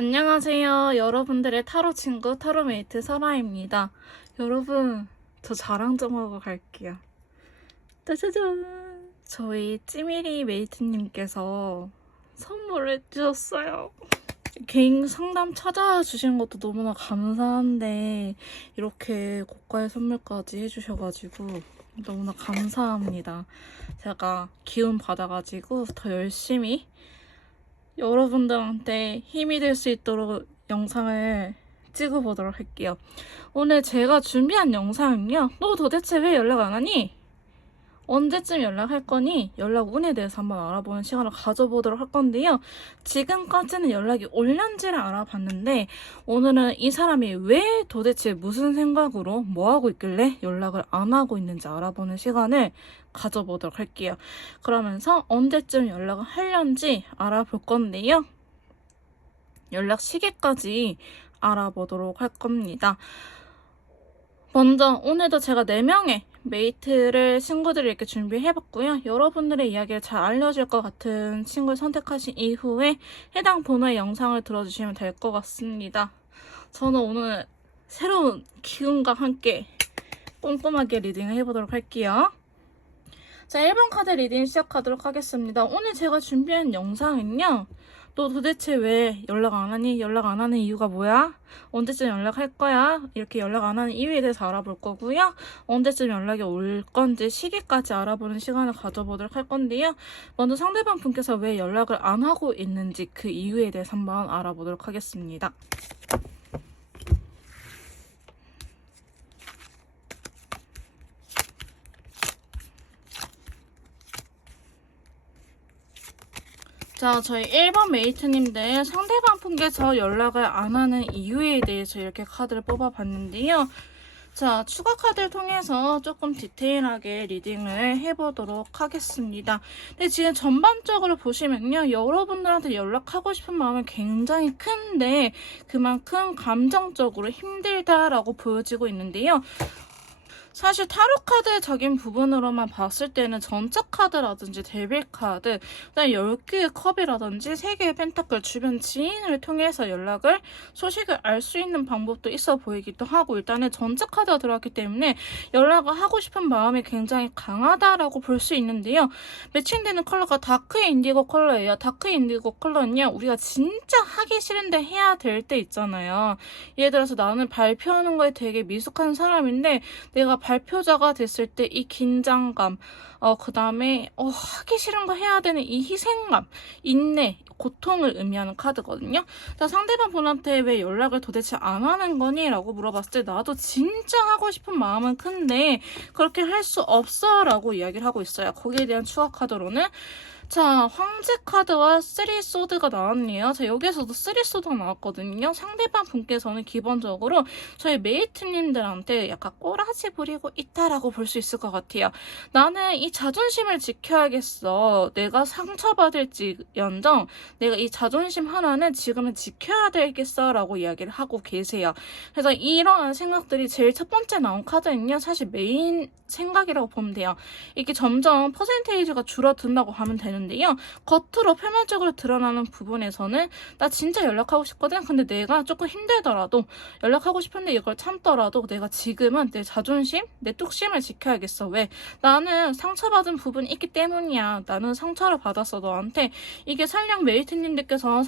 안녕하세요. 여러분들의 타로 친구 타로메이트 설아입니다. 여러분, 저 자랑 좀 하고 갈게요. 짜자잔! 저희 찌미리 메이트님께서 선물을 주셨어요. 개인 상담 찾아와 주신 것도 너무나 감사한데 이렇게 고가의 선물까지 해주셔가지고 너무나 감사합니다. 제가 기운 받아가지고 더 열심히 여러분들한테 힘이 될 수 있도록 영상을 찍어보도록 할게요. 오늘 제가 준비한 영상은요. 너 도대체 왜 연락 안 하니? 언제쯤 연락할 거니? 연락 운에 대해서 한번 알아보는 시간을 가져보도록 할 건데요. 지금까지는 연락이 올는지를 알아봤는데 오늘은 이 사람이 왜 도대체 무슨 생각으로 뭐하고 있길래 연락을 안 하고 있는지 알아보는 시간을 가져보도록 할게요. 그러면서 언제쯤 연락을 하려는지 알아볼 건데요. 연락 시기까지 알아보도록 할 겁니다. 먼저 오늘도 제가 4명의 메이트를 친구들을 이렇게 준비해봤고요. 여러분들의 이야기를 잘 알려줄 것 같은 친구를 선택하신 이후에 해당 번호의 영상을 들어주시면 될 것 같습니다. 저는 오늘 새로운 기운과 함께 꼼꼼하게 리딩을 해보도록 할게요. 자, 1번 카드 리딩 시작하도록 하겠습니다. 오늘 제가 준비한 영상은요. 너 도대체 왜 연락 안 하니? 연락 안 하는 이유가 뭐야? 언제쯤 연락할 거야? 이렇게 연락 안 하는 이유에 대해서 알아볼 거고요. 언제쯤 연락이 올 건지 시기까지 알아보는 시간을 가져보도록 할 건데요. 먼저 상대방 분께서 왜 연락을 안 하고 있는지 그 이유에 대해서 한번 알아보도록 하겠습니다. 자, 저희 1번 메이트님들 상대방 분께서 연락을 안 하는 이유에 대해서 이렇게 카드를 뽑아봤는데요. 자, 추가 카드를 통해서 조금 디테일하게 리딩을 해보도록 하겠습니다. 근데 지금 전반적으로 보시면요. 여러분들한테 연락하고 싶은 마음은 굉장히 큰데 그만큼 감정적으로 힘들다라고 보여지고 있는데요. 사실 타로 카드적인 부분으로만 봤을 때는 전차 카드라든지 데빌 카드, 그다음에 10개의 컵이라든지 3개의 펜타클 주변 지인을 통해서 소식을 알 수 있는 방법도 있어 보이기도 하고 일단은 전차 카드가 들어왔기 때문에 연락을 하고 싶은 마음이 굉장히 강하다라고 볼 수 있는데요. 매칭되는 컬러가 다크 인디고 컬러예요. 다크 인디고 컬러는요. 우리가 진짜 하기 싫은데 해야 될 때 있잖아요. 예를 들어서 나는 발표하는 거에 되게 미숙한 사람인데 내가 발표자가 됐을 때 이 긴장감, 그 다음에 하기 싫은 거 해야 되는 이 희생감, 인내, 고통을 의미하는 카드거든요. 자, 상대방 분한테 왜 연락을 도대체 안 하는 거니? 라고 물어봤을 때 나도 진짜 하고 싶은 마음은 큰데 그렇게 할 수 없어 라고 이야기를 하고 있어요. 거기에 대한 추가 카드로는 자, 황제 카드와 3소드가 나왔네요. 자, 여기에서도 3소드가 나왔거든요. 상대방 분께서는 기본적으로 저희 메이트님들한테 약간 꼬라지 부리고 있다라고 볼 수 있을 것 같아요. 나는 이 자존심을 지켜야겠어. 내가 상처받을지언정 내가 이 자존심 하나는 지금은 지켜야 되겠어 라고 이야기를 하고 계세요. 그래서 이러한 생각들이 제일 첫 번째 나온 카드는요. 사실 메인 생각이라고 보면 돼요. 이게 점점 퍼센테이지가 줄어든다고 하면 되는데요. 겉으로 표면적으로 드러나는 부분에서는 나 진짜 연락하고 싶거든. 근데 내가 조금 힘들더라도 연락하고 싶은데 이걸 참더라도 내가 지금은 내 자존심, 내 뚝심을 지켜야겠어. 왜? 나는 상처받은 부분이 있기 때문이야. 나는 상처를 받았어 너한테. 이게 설령 메이트님들께서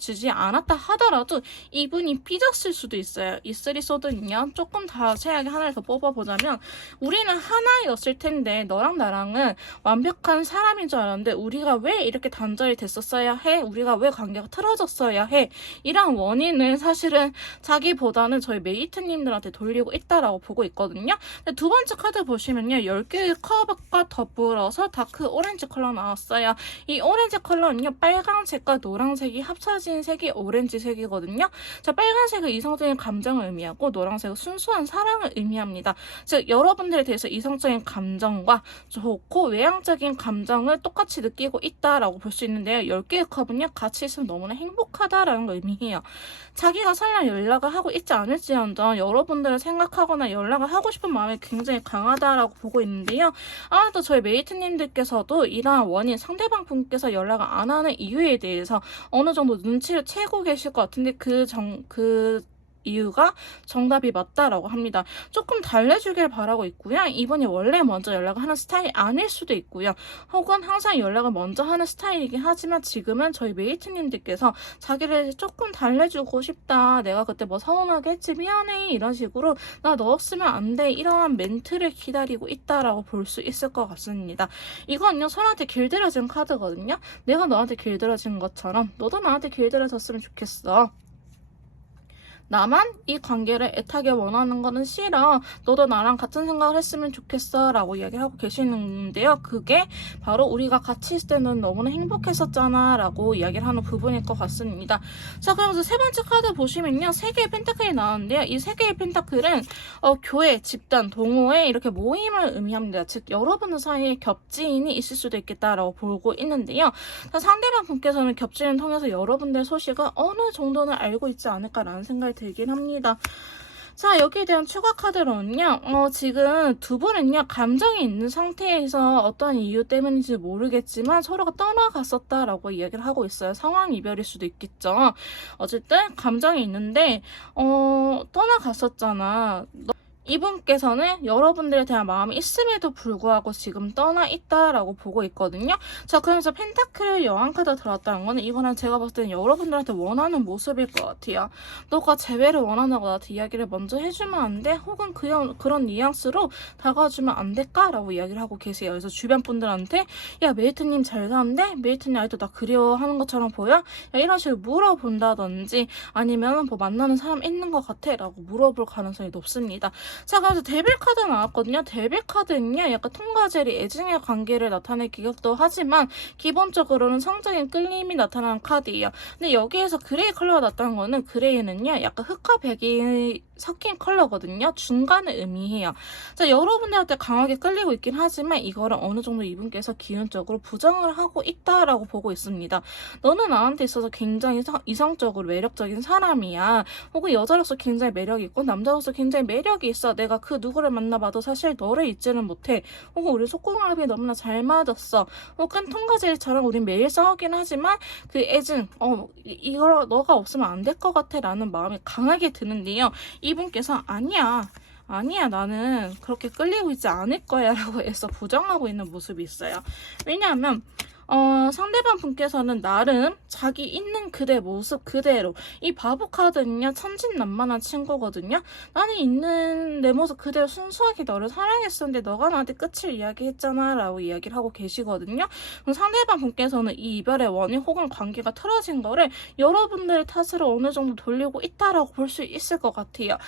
주지 않았다 하더라도 이분이 삐졌을 수도 있어요. 이 3소드는요. 조금 더 자세하게 하나를 더 뽑아보자면 우리는 하나였을 텐데 너랑 나랑은 완벽한 사람인 줄 알았는데 우리가 왜 이렇게 단절이 됐었어야 해? 우리가 왜 관계가 틀어졌어야 해? 이런 원인은 사실은 자기보다는 저희 메이트님들한테 돌리고 있다라고 보고 있거든요. 근데 두 번째 카드 보시면요. 10개의 컵과 더불어서 다크 오렌지 컬러 나왔어요. 이 오렌지 컬러는요. 빨간색과 노란색이 합쳐진 색이 오렌지색이거든요. 자, 빨간색은 이성적인 감정을 의미하고 노란색은 순수한 사랑을 의미합니다. 즉 여러분들에 대해서 이성적인 감정과 좋고 외향적인 감정을 똑같이 느끼고 있다라고 볼 수 있는데요. 10개의 컵은요. 같이 있으면 너무나 행복하다라는 걸 의미해요. 자기가 설령 연락을 하고 있지 않을지언정 여러분들을 생각하거나 연락을 하고 싶은 마음이 굉장히 강하다라고 보고 있는데요. 아마도 저희 메이트님들께서도 이러한 원인, 상대방 분께서 연락을 안 하는 이유에 대해서 어느 정도 눈치 눈치를 채고 계실 것 같은데 그 이유가 정답이 맞다라고 합니다. 조금 달래주길 바라고 있고요. 이분이 원래 먼저 연락을 하는 스타일이 아닐 수도 있고요. 혹은 항상 연락을 먼저 하는 스타일이긴 하지만 지금은 저희 메이트님들께서 자기를 조금 달래주고 싶다. 내가 그때 뭐 서운하게 했지 미안해 이런 식으로 나 너 없으면 안 돼 이러한 멘트를 기다리고 있다라고 볼 수 있을 것 같습니다. 이건요 서로한테 길들여진 카드거든요. 내가 너한테 길들여진 것처럼 너도 나한테 길들여졌으면 좋겠어. 나만 이 관계를 애타게 원하는 거는 싫어. 너도 나랑 같은 생각을 했으면 좋겠어. 라고 이야기를 하고 계시는데요. 그게 바로 우리가 같이 있을 때는 너무나 행복했었잖아. 라고 이야기를 하는 부분일 것 같습니다. 자, 그러면서 세 번째 카드 보시면요. 세 개의 펜타클이 나왔는데요. 이 세 개의 펜타클은 교회, 집단, 동호회 이렇게 모임을 의미합니다. 즉, 여러분들 사이에 겹지인이 있을 수도 있겠다라고 보고 있는데요. 자, 상대방 분께서는 겹지인을 통해서 여러분들의 소식을 어느 정도는 알고 있지 않을까라는 생각이 들긴 합니다. 자, 여기에 대한 추가 카드로는요. 지금 두 분은요. 감정이 있는 상태에서 어떤 이유 때문인지 모르겠지만 서로가 떠나갔었다라고 이야기를 하고 있어요. 상황 이별일 수도 있겠죠. 어쨌든 감정이 있는데 떠나갔었잖아. 이분께서는 여러분들에 대한 마음이 있음에도 불구하고 지금 떠나 있다라고 보고 있거든요. 자, 그러면서 펜타클 여왕 카드 들어왔다는 거는 이거는 제가 봤을 때는 여러분들한테 원하는 모습일 것 같아요. 너가 재회를 원한다고 나한테 이야기를 먼저 해주면 안 돼? 혹은 그런 뉘앙스로 다가와주면 안 될까? 라고 이야기를 하고 계세요. 그래서 주변 분들한테 야 메이트님 잘 사는데? 메이트님 아직도 나 그리워하는 것처럼 보여? 야 이런 식으로 물어본다든지 아니면 뭐 만나는 사람 있는 것 같아? 라고 물어볼 가능성이 높습니다. 자, 그래서 데빌 카드 나왔거든요. 데빌 카드는요, 약간 통과제리 애증의 관계를 나타내기도 하지만 기본적으로는 성적인 끌림이 나타나는 카드예요. 근데 여기에서 그레이 컬러가 나타난 거는 그레이는요, 약간 흑과 백이 섞인 컬러거든요. 중간을 의미해요. 자, 여러분들한테 강하게 끌리고 있긴 하지만 이거를 어느 정도 이분께서 기운적으로 부정을 하고 있다라고 보고 있습니다. 너는 나한테 있어서 굉장히 이성적으로 매력적인 사람이야. 혹은 여자로서 굉장히 매력이 있고 남자로서 굉장히 매력이 있어. 내가 그 누구를 만나봐도 사실 너를 잊지는 못해. 혹은 우리 속궁합이 너무나 잘 맞았어. 혹은 통과제일처럼 우린 매일 싸우긴 하지만 그 애증 이걸 너가 없으면 안 될 것 같아 라는 마음이 강하게 드는데요. 이분께서 아니야 나는 그렇게 끌리고 있지 않을 거야 라고 해서 부정하고 있는 모습이 있어요. 왜냐하면 상대방 분께서는 나름 자기 있는 그대 모습 그대로 이 바보 카드는요 천진난만한 친구거든요. 나는 있는 내 모습 그대로 순수하게 너를 사랑했었는데 너가 나한테 끝을 이야기했잖아 라고 이야기를 하고 계시거든요. 그럼 상대방 분께서는 이 이별의 원인 혹은 관계가 틀어진 거를 여러분들의 탓으로 어느 정도 돌리고 있다라고 볼 수 있을 것 같아요.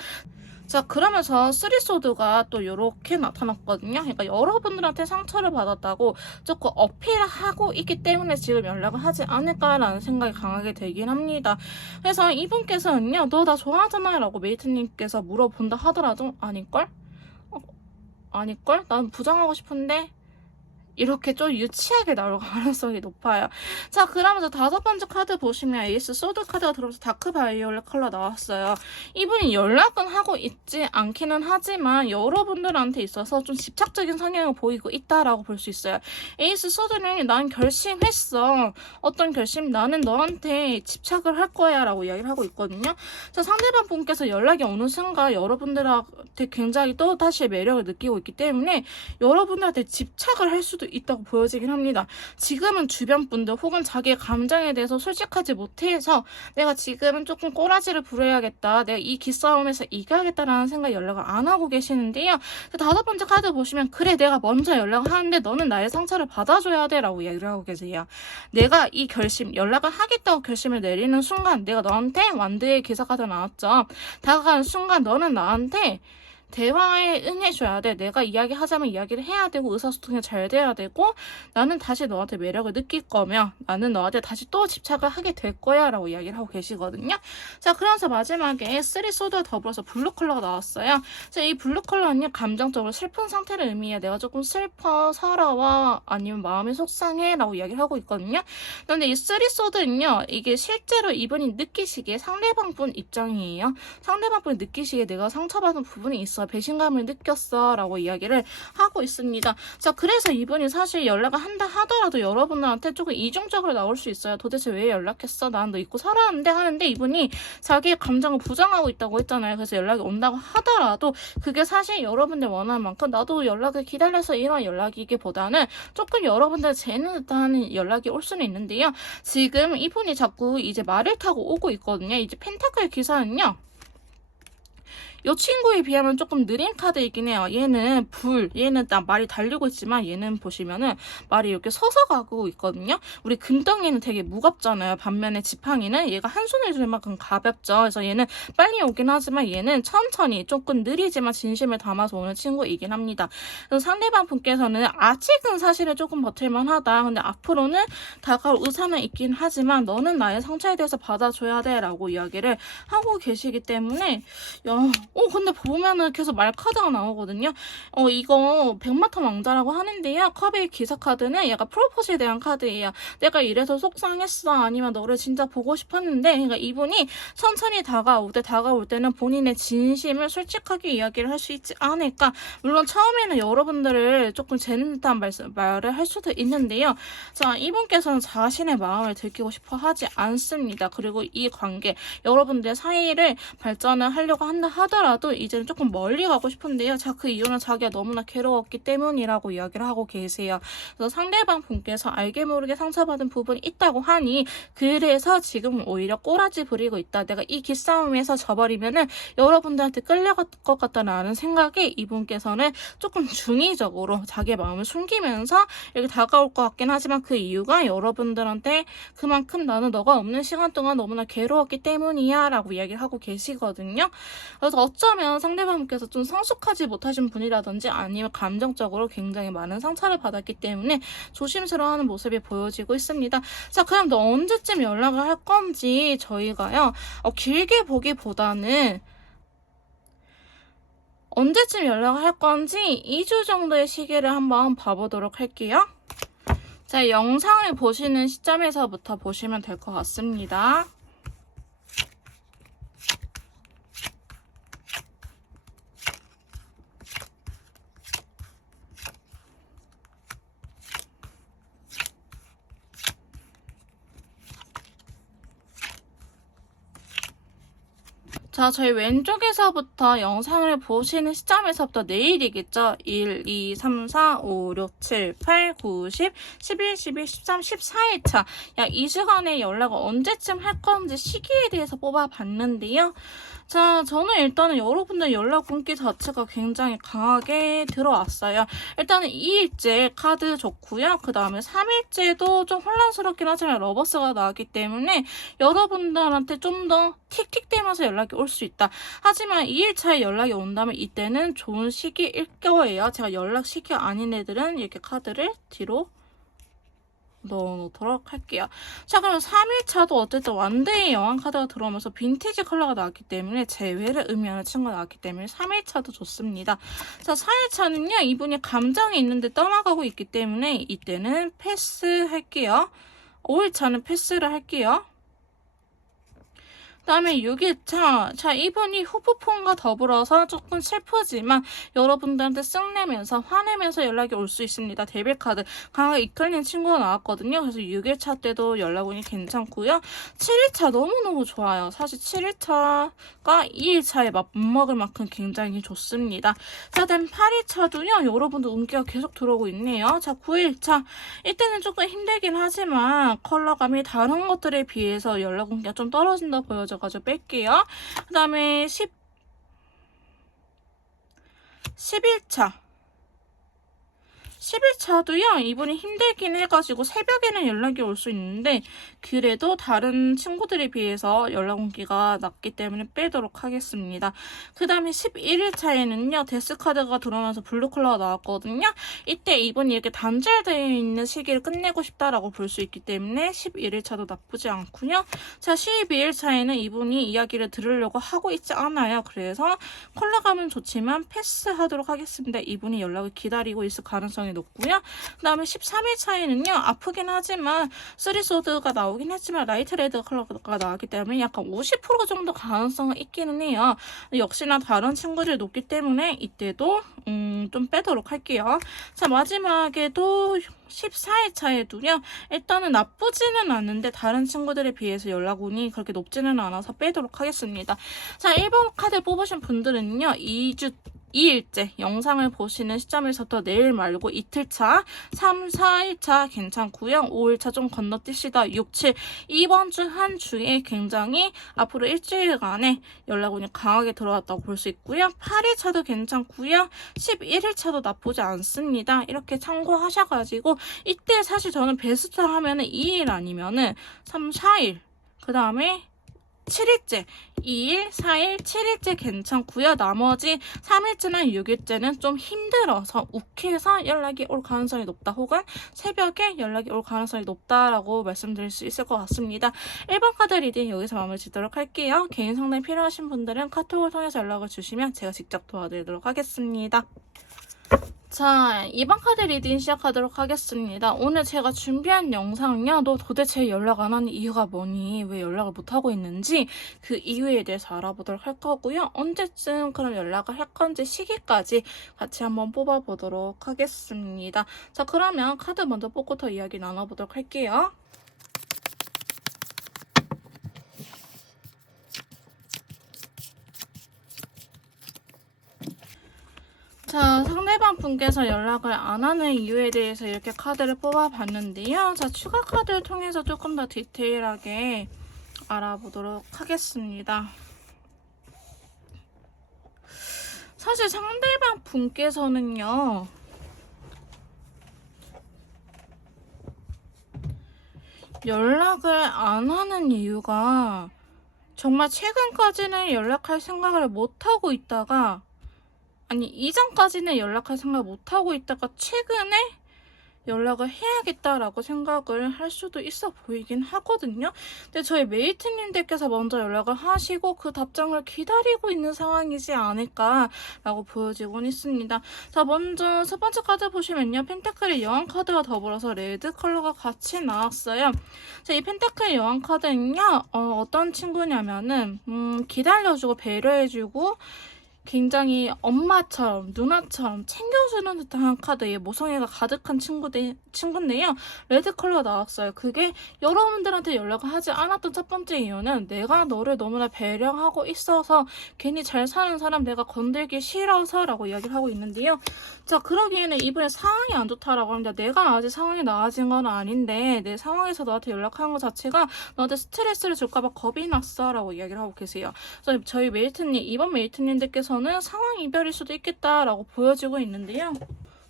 자, 그러면서 쓰리소드가 또 이렇게 나타났거든요. 그러니까 여러분들한테 상처를 받았다고 조금 어필을 하고 있기 때문에 지금 연락을 하지 않을까라는 생각이 강하게 들긴 합니다. 그래서 이분께서는요, 너 나 좋아하잖아 라고 메이트님께서 물어본다 하더라도 아닐걸? 아닐걸? 난 부정하고 싶은데 이렇게 좀 유치하게 나올 가능성이 높아요. 자, 그러면서 다섯 번째 카드 보시면 에이스 소드 카드가 들어오면서 다크 바이올렛 컬러 나왔어요. 이분이 연락은 하고 있지 않기는 하지만 여러분들한테 있어서 좀 집착적인 성향을 보이고 있다라고 볼 수 있어요. 에이스 소드는 난 결심했어. 어떤 결심? 나는 너한테 집착을 할 거야 라고 이야기를 하고 있거든요. 자, 상대방 분께서 연락이 오는 순간 여러분들한테 굉장히 또 다시 매력을 느끼고 있기 때문에 여러분들한테 집착을 할 수도 있다고 보여지긴 합니다. 지금은 주변 분들 혹은 자기의 감정에 대해서 솔직하지 못해서 내가 지금은 조금 꼬라지를 부려야겠다. 내가 이 기싸움에서 이겨야겠다라는 생각에 연락을 안 하고 계시는데요. 다섯 번째 카드 보시면 그래 내가 먼저 연락을 하는데 너는 나의 상처를 받아줘야 돼 라고 이야기를 하고 계세요. 내가 이 결심 연락을 하겠다고 결심을 내리는 순간 내가 너한테 완드의 기사 카드 나왔죠. 다가가는 순간 너는 나한테 대화에 응해줘야 돼. 내가 이야기하자면 이야기를 해야 되고 의사소통이 잘 돼야 되고 나는 다시 너한테 매력을 느낄 거며 나는 너한테 다시 또 집착을 하게 될 거야 라고 이야기를 하고 계시거든요. 자, 그러면서 마지막에 쓰리 소드와 더불어서 블루 컬러가 나왔어요. 자, 이 블루 컬러는요 감정적으로 슬픈 상태를 의미해. 내가 조금 슬퍼, 서러워, 아니면 마음이 속상해 라고 이야기를 하고 있거든요. 그런데 이 쓰리 소드는요 이게 실제로 이분이 느끼시기에 상대방 분 입장이에요. 상대방 분이 느끼시기에 내가 상처받은 부분이 있어 보면서 배신감을 느꼈어 라고 이야기를 하고 있습니다. 자, 그래서 이분이 사실 연락을 한다 하더라도 여러분들한테 조금 이중적으로 나올 수 있어요. 도대체 왜 연락했어? 난 너 잊고 살았는데 하는데, 이분이 자기의 감정을 부정하고 있다고 했잖아요. 그래서 연락이 온다고 하더라도 그게 사실 여러분들 원하는 만큼 나도 연락을 기다려서 이런 연락이기보다는 조금 여러분들 재는 듯한 연락이 올 수는 있는데요. 지금 이분이 자꾸 이제 말을 타고 오고 있거든요. 이제 펜타클 기사는요, 이 친구에 비하면 조금 느린 카드이긴 해요. 얘는 얘는 딱 말이 달리고 있지만 얘는 보시면은 말이 이렇게 서서 가고 있거든요. 우리 금덩이는 되게 무겁잖아요. 반면에 지팡이는 얘가 한 손에 들 만큼 가볍죠. 그래서 얘는 빨리 오긴 하지만 얘는 천천히 조금 느리지만 진심을 담아서 오는 친구이긴 합니다. 그래서 상대방 분께서는 아직은 사실은 조금 버틸만 하다. 근데 앞으로는 다가올 의사는 있긴 하지만 너는 나의 상처에 대해서 받아줘야 돼 라고 이야기를 하고 계시기 때문에 근데 보면은 계속 말 카드가 나오거든요. 이거 백마탄 왕자라고 하는데요. 컵의 기사 카드는 얘가 프로포즈에 대한 카드예요. 내가 이래서 속상했어. 아니면 너를 진짜 보고 싶었는데, 그러니까 이분이 천천히 다가올 때는 본인의 진심을 솔직하게 이야기를 할 수 있지 않을까. 물론 처음에는 여러분들을 조금 재는 듯한 말을 할 수도 있는데요. 자, 이분께서는 자신의 마음을 들키고 싶어 하지 않습니다. 그리고 이 관계, 여러분들 사이를 발전을 하려고 한다 하더라도 이제는 조금 멀리 가고 싶은데요. 자, 그 이유는 자기가 너무나 괴로웠기 때문이라고 이야기를 하고 계세요. 그래서 상대방 분께서 알게 모르게 상처받은 부분이 있다고 하니, 그래서 지금 오히려 꼬라지 부리고 있다. 내가 이 기싸움에서 져버리면은 여러분들한테 끌려갈 것 같다라는 생각에 이분께서는 조금 중의적으로 자기의 마음을 숨기면서 이렇게 다가올 것 같긴 하지만, 그 이유가 여러분들한테 그만큼 나는 너가 없는 시간 동안 너무나 괴로웠기 때문이야 라고 이야기를 하고 계시거든요. 그래서 어쩌면 상대방께서 좀 성숙하지 못하신 분이라든지 아니면 감정적으로 굉장히 많은 상처를 받았기 때문에 조심스러워하는 모습이 보여지고 있습니다. 자, 그럼 너 언제쯤 연락을 할 건지 저희가요, 길게 보기보다는 언제쯤 연락을 할 건지 2주 정도의 시기를 한번 봐보도록 할게요. 자, 영상을 보시는 시점에서부터 보시면 될 것 같습니다. 자, 저희 왼쪽에서부터 영상을 보시는 시점에서부터 내일이겠죠. 1, 2, 3, 4, 5, 6, 7, 8, 9, 10, 11, 12, 13, 14일차. 약 2주간의 연락을 언제쯤 할 건지 시기에 대해서 뽑아봤는데요. 자, 저는 일단은 여러분들 연락 끊기 자체가 굉장히 강하게 들어왔어요. 일단은 2일째 카드 좋고요. 그 다음에 3일째도 좀 혼란스럽긴 하지만 러버스가 나왔기 때문에 여러분들한테 좀 더 틱틱대면서 연락이 올 수 있다. 하지만 2일차에 연락이 온다면 이때는 좋은 시기일 거예요. 제가 연락 시기가 아닌 애들은 이렇게 카드를 뒤로 넣어놓도록 할게요. 자, 그럼 3일차도 어쨌든 완대의 여왕 카드가 들어오면서 빈티지 컬러가 나왔기 때문에 재회를 의미하는 친구가 나왔기 때문에 3일차도 좋습니다. 자, 4일차는요, 이분이 감정이 있는데 떠나가고 있기 때문에 이때는 패스할게요. 5일차는 패스를 할게요. 그 다음에 6일차. 자, 이분이 후보폰과 더불어서 조금 슬프지만 여러분들한테 쓱내면서 화내면서 연락이 올 수 있습니다. 데빌카드 강하게 이끌리는 친구가 나왔거든요. 그래서 6일차 때도 연락 오니 괜찮고요. 7일차 너무너무 좋아요. 사실 7일차가 2일차에 맞먹을 만큼 굉장히 좋습니다. 자, 다음 8일차도요. 여러분들 운기가 계속 들어오고 있네요. 자, 9일차. 이때는 조금 힘들긴 하지만 컬러감이 다른 것들에 비해서 연락 운기가 좀 떨어진다 보여져 가지고 뺄게요. 그 다음에 11차. 10일차도요, 이분이 힘들긴 해가지고 새벽에는 연락이 올 수 있는데 그래도 다른 친구들에 비해서 연락 온기가 낮기 때문에 빼도록 하겠습니다. 그 다음에 11일차에는요, 데스카드가 들어오면서 블루 컬러가 나왔거든요. 이때 이분이 이렇게 단절되어 있는 시기를 끝내고 싶다라고 볼 수 있기 때문에 11일차도 나쁘지 않고요. 자, 12일차에는 이분이 이야기를 들으려고 하고 있지 않아요. 그래서 컬러감은 좋지만 패스하도록 하겠습니다. 이분이 연락을 기다리고 있을 가능성이 가능성이 높고요. 그 다음에 13일 차이는요. 아프긴 하지만 3소드가 나오긴 했지만 라이트 레드 컬러가 나왔기 때문에 약간 50% 정도 가능성은 있기는 해요. 역시나 다른 친구들이 높기 때문에 이때도 좀 빼도록 할게요. 자, 마지막에도 14일 차에도요. 일단은 나쁘지는 않은데 다른 친구들에 비해서 연락운이 그렇게 높지는 않아서 빼도록 하겠습니다. 자, 1번 카드 뽑으신 분들은요. 2일째 영상을 보시는 시점에서부터 내일 말고 이틀차, 3, 4일차 괜찮고요. 5일차 좀 건너뛰시다 6, 7 이번 주 한 주에 굉장히 앞으로 일주일간에 연락운이 강하게 들어왔다고 볼 수 있고요. 8일차도 괜찮고요. 11일차도 나쁘지 않습니다. 이렇게 참고하셔가지고 이때 사실 저는 베스트 하면은 2일 아니면은 3, 4일 그 다음에 7일째, 2일, 4일, 7일째 괜찮고요. 나머지 3일째나 6일째는 좀 힘들어서 욱해서 연락이 올 가능성이 높다 혹은 새벽에 연락이 올 가능성이 높다라고 말씀드릴 수 있을 것 같습니다. 1번 카드 리딩 여기서 마무리 짓도록 할게요. 개인 상담 필요하신 분들은 카톡을 통해서 연락을 주시면 제가 직접 도와드리도록 하겠습니다. 자, 2번 카드 리딩 시작하도록 하겠습니다. 오늘 제가 준비한 영상은요. 너 도대체 연락 안 하는 이유가 뭐니? 왜 연락을 못하고 있는지 그 이유에 대해서 알아보도록 할 거고요. 언제쯤 그럼 연락을 할 건지 시기까지 같이 한번 뽑아보도록 하겠습니다. 자, 그러면 카드 먼저 뽑고 더 이야기 나눠보도록 할게요. 자, 상대방 분께서 연락을 안 하는 이유에 대해서 이렇게 카드를 뽑아봤는데요. 자, 추가 카드를 통해서 조금 더 디테일하게 알아보도록 하겠습니다. 사실 상대방 분께서는요. 연락을 안 하는 이유가 정말 최근까지는 연락할 생각을 못하고 있다가 아니 이전까지는 연락할 생각을 못하고 있다가 최근에 연락을 해야겠다라고 생각을 할 수도 있어 보이긴 하거든요. 근데 저희 메이트님들께서 먼저 연락을 하시고 그 답장을 기다리고 있는 상황이지 않을까라고 보여지곤 있습니다. 자, 먼저 첫 번째 카드 보시면요. 펜타클의 여왕 카드와 더불어서 레드 컬러가 같이 나왔어요. 자, 이 펜타클의 여왕 카드는요. 어떤 친구냐면은 기다려주고 배려해주고 굉장히 엄마처럼 누나처럼 챙겨주는 듯한 카드예요. 모성애가 가득한 친구인데요. 레드 컬러가 나왔어요. 그게 여러분들한테 연락을 하지 않았던 첫 번째 이유는 내가 너를 너무나 배려하고 있어서 괜히 잘 사는 사람 내가 건들기 싫어서 라고 이야기를 하고 있는데요. 자, 그러기에는 이번에 상황이 안 좋다라고 합니다. 내가 아직 상황이 나아진 건 아닌데 내 상황에서 너한테 연락하는 것 자체가 너한테 스트레스를 줄까봐 겁이 났어 라고 이야기를 하고 계세요. 그래서 저희 메이트님, 이번 메이트님들께서 는 상황 이별일 수도 있겠다라고 보여지고 있는데요.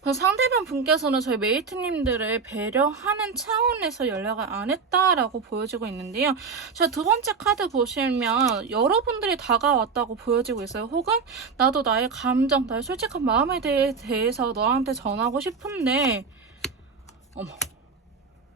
상대방 분께서는 저희 메이트님들을 배려하는 차원에서 연락을 안 했다라고 보여지고 있는데요. 자, 두 번째 카드 보시면 여러분들이 다가왔다고 보여지고 있어요. 혹은 나도 나의 감정, 나의 솔직한 마음에 대해서 너한테 전하고 싶은데 어머,